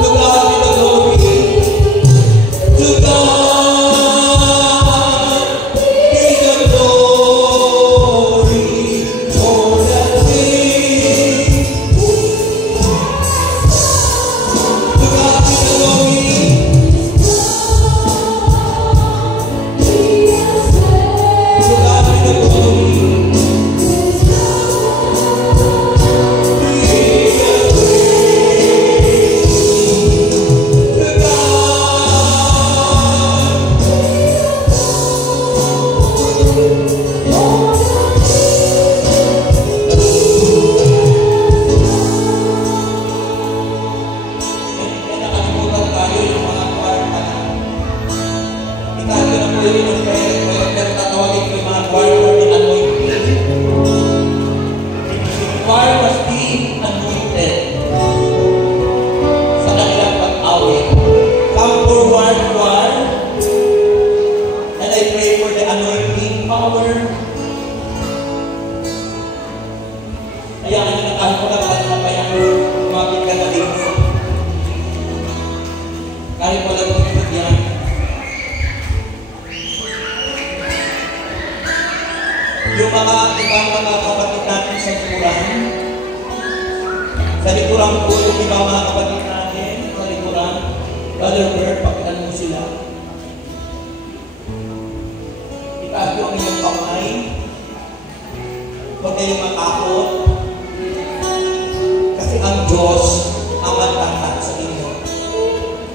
To God be the glory. To God be the glory for the things. To God be the glory. yun yung prayer request, pero tatawagin ko yung mga choir for the anointing. The choir must be anointed sa kanilang pag-awit. Come forward, choir, and I pray for the anointing power. Hayaan nyo na kahit wala ka na kaya kumapit ka na dito. Kahit wala tumipag yan. Yung mga ibang mga kapatid natin sa likuran po yung ibang mga kapatid natin sa likuran, Brother Bert, pakitan mo sila. Itaas yung inyong kamay. Huwag kayong matakot. Kasi ang Diyos ang magtangkat sa inyo.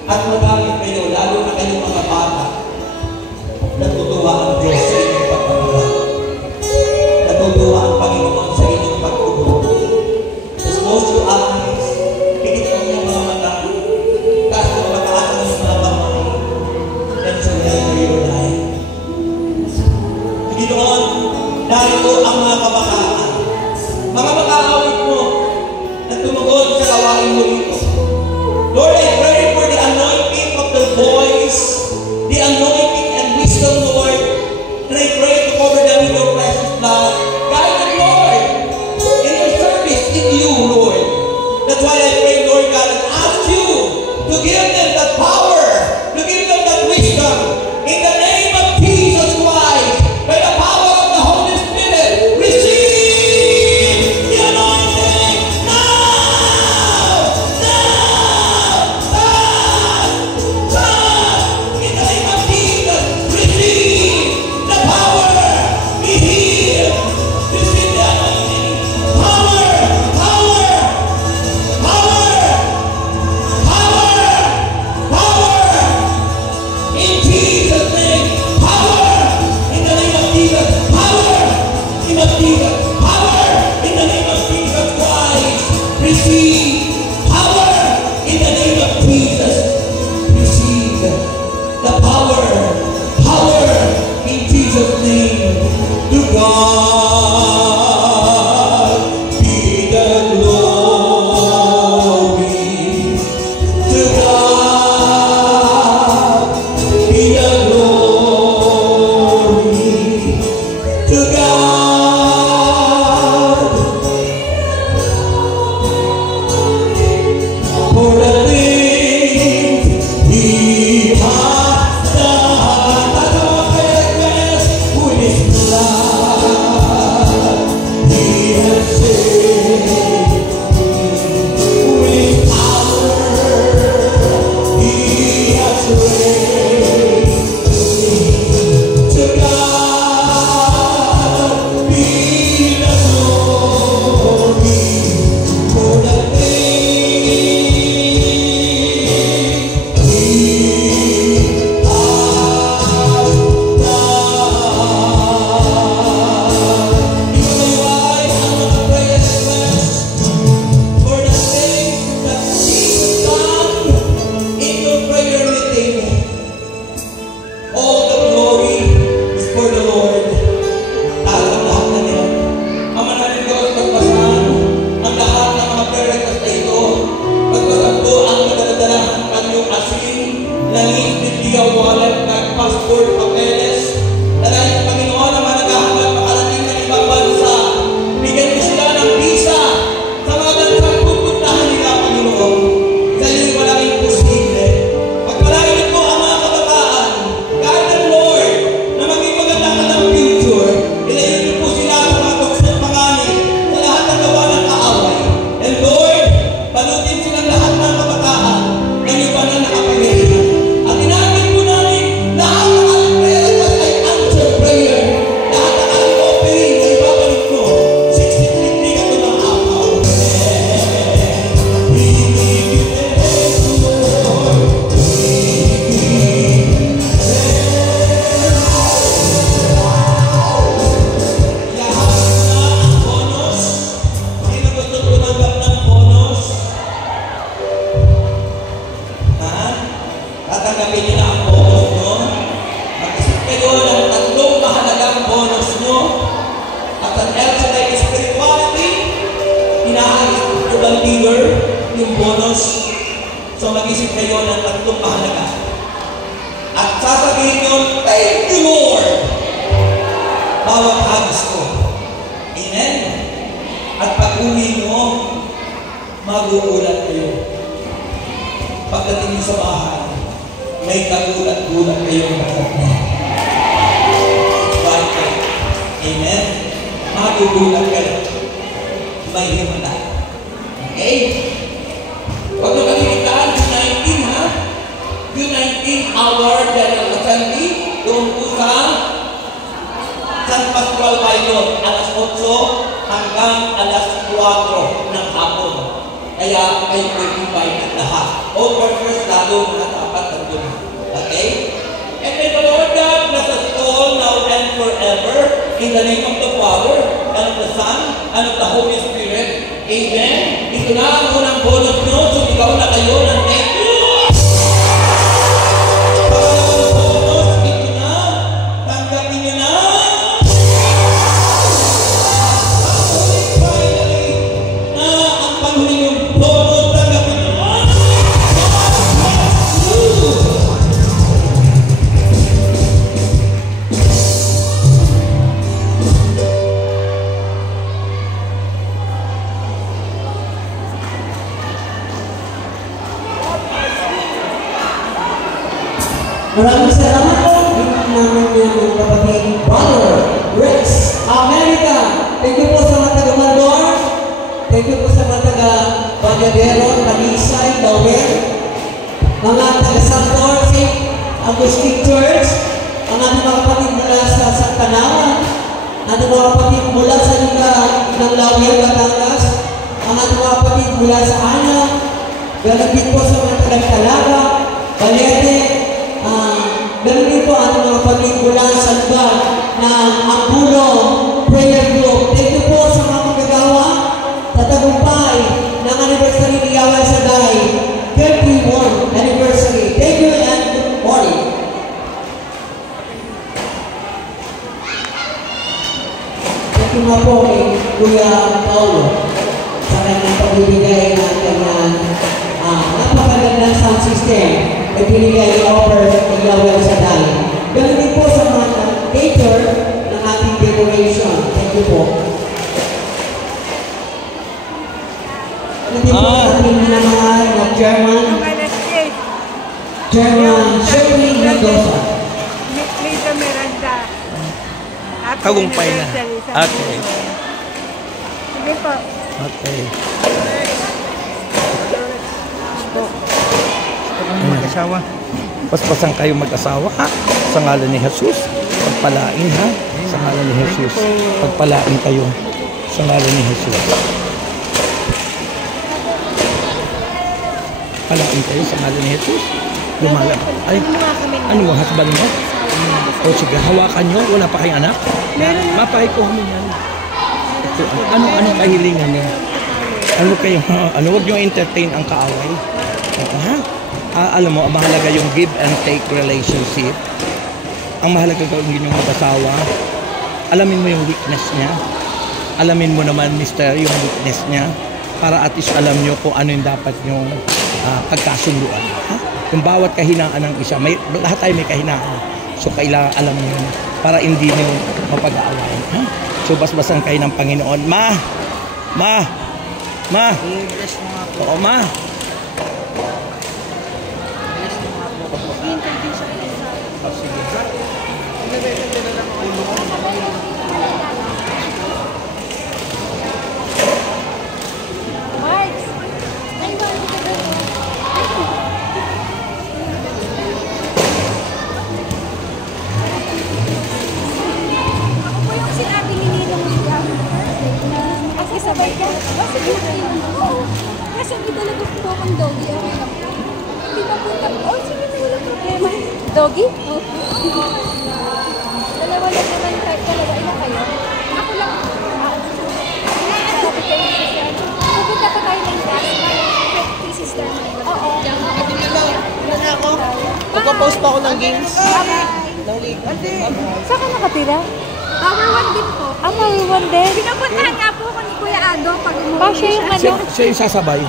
At marami kayo, lalo na kayong mga bata, natutuwa ang Diyos sa inyong pagpapala. Natutuwa ang Panginoon sa inyong pagtulog. Just close your eyes, pikit ang inyong mga mata, taas ang mataas ang inyong mga kamay, and surrender your life. Panginoon, narito ang mga kabataan, mga makaawit mo, na tumugod sa gawain mo rito. Lord, I pray for the anointing of the voice, the anointing and wisdom, Lord. And I pray to cover them with your precious blood. Guide them, Lord, in your service in you, Lord. That's why I pray, Lord God, and ask you to give them that power, to give them that wisdom. In the name of Jesus Christ, by the power of the Holy Spirit, receive the anointing now! In the name of Jesus, receive the power, be healed, receive the anointing, power, power, power, power, power, in Jesus' name, power, in the name of Jesus, power, in the name of Jesus, power, in the name of Jesus Christ, receive power, in the name of Jesus, receive the power, power, in Jesus' name, to God be the glory, to God be the glory, to God for the things He has done. That's our greatness, who is blood He has saved. With His power He has raised me. To God be the glory for the things He has done. Ikaw ay ang mga prayer requests for the things that Jesus done in your prayer meeting. All the glory is for the Lord. Taas ang lahat na niya. Ang manalig Diyos, pagpasahan ang lahat ng mga prayer requests na ito. Pagpasahan ko ang nadadala ng kanyang asin, langis, bibigyan, wallet, passport, papeles. Dalahin ng Panginoon ang mga naghahanap makarating ng ibang bansa. Bigyan mo sila ng visa sa mga bansang pupuntahan nila, Panginoon. Sa iyo walang imposible. Pagpalain mo ang mga kabataan, guide them, Lord, na maging maganda ka ng future. Ilayin niyo po sila sa mga tukso at panganib, sa lahat ng gawa ng kaaway. And Lord, balutin silang lahat ng kabataan ng iyong banal na kapangyarihan. At inamin po namin lahat ng ating prayer request ay answer prayer. else like spirituality, inaalis yung leader, yung bonus. So mag-isip kayo ng tatlong mahalaga. At sasabihin nyo, thank you Lord! Bawat hagis ko. Amen? At pag-uwi nyo, maguulat kayo. Pagdating nyo sa bahay, may kagulat-gulat kayong nakapagay. Bakit? Amen? Magugulat kayo. May himala. Okay? Huwag nyo kalimutan, June 19 ha? June 19, our General Assembly, doon po sa San Pascual Bayon, alas 8 hanggang alas 4 ng hapon. Kaya kayo mag-invite at lahat. All workers, lalo na dapat nandun. Okay? And may the Lord God bless us all now and forever in the name of the Father, and of the Son, and of the Holy Spirit. Amen. Ito na ang unang bonus nyo. Sumigaw na kayo ng thank you. Pangalawang bonus, ito na. Tanggapin nyo na. Finally, na ang panghuling bonus, tanggapin nyo na. Maraming salamat po. Naman niya ng kapatid, Brother Rex America. Thank you po sa mga taga-Malbor. Thank you po sa mga taga-Bagadero, Talisay, Laurel. Mga taga-Santor, St. Agustin Church. Ang ating mga kapatid mula sa Santanawan. Ating mga kapatid mula sa lugar ng Laurel, Batangas. Ang ating mga kapatid mula sa Ana. Galang din po sa mga taga-Talaga, Balete. Ganun din po ating mga kapatid mula sa lugar ng Ampulo Prayer Group. Thank you po sa mga magagawa sa tagumpay ng anniversary ni Yahweh Shaddai. 31 anniversary. Thank you and good morning. Thank you nga po kay Kuya Paulo sa kanyang pagbibigay ng kanyang napakagandang sound system. Nagbinigay offer ng Yahweh Shaddai. Ganun din po sa mga cater ng ating decoration. Thank you po. Ganun din po sa ating minamahal na German Shirley Mendoza. Lisa Miranda. Tagumpay na. Okay. Sige po. Okay. Mag-asawa. Paspasan kayo mag-asawa ha? Sa ngalan ni Jesus. Pagpalain ha? Sa ngalan ni Jesus. Pagpalain kayo sa ngalan ni Jesus. Palain kayo sa ngalan ni Jesus. Lumalang. Ay, ano mo? Husband mo? O sige, hawakan nyo. Wala pa kayong anak? Mapay ko humingan. Ano kahilingan niya? Ano, huwag nyo entertain ang kaaway. Ha? Alam mo, mahalaga yung give and take relationship. Ang mahalaga gawin yung mag-asawa. Alamin mo yung weakness niya. Alamin mo naman, mister, yung weakness niya. Para at least alam nyo kung ano yung dapat yung pagkasunduan. Ha? Yung bawat kahinaan ng isa, lahat tayo may kahinaan. So, kailangan alam nyo yun para hindi nyo mapag-aawayan. Ha? So, basbasan kayo ng Panginoon. Ma! Oo, ma! Sabay ka? Sige na kayo. Kasi hindi talaga po akong doggy. Okay lang po. Hindi na po tapos. Sige na, walang problema. Doggy? Dalawa lang naman kahit dalawa. Ilan kayo? Ako lang. Sabi kayo kasi pupunta pa tayo ng class. Kay sister mo. Oo. Ito na lang. Wala na ako. Magpa-post pa ako ng games. Ng league. Saan ka nakatira? Power 1 din po. Power 1 din. Pinapuntahan nga po ako ni Kuya Ado pag umuwi Siya yung ano? Siya yung sasabay.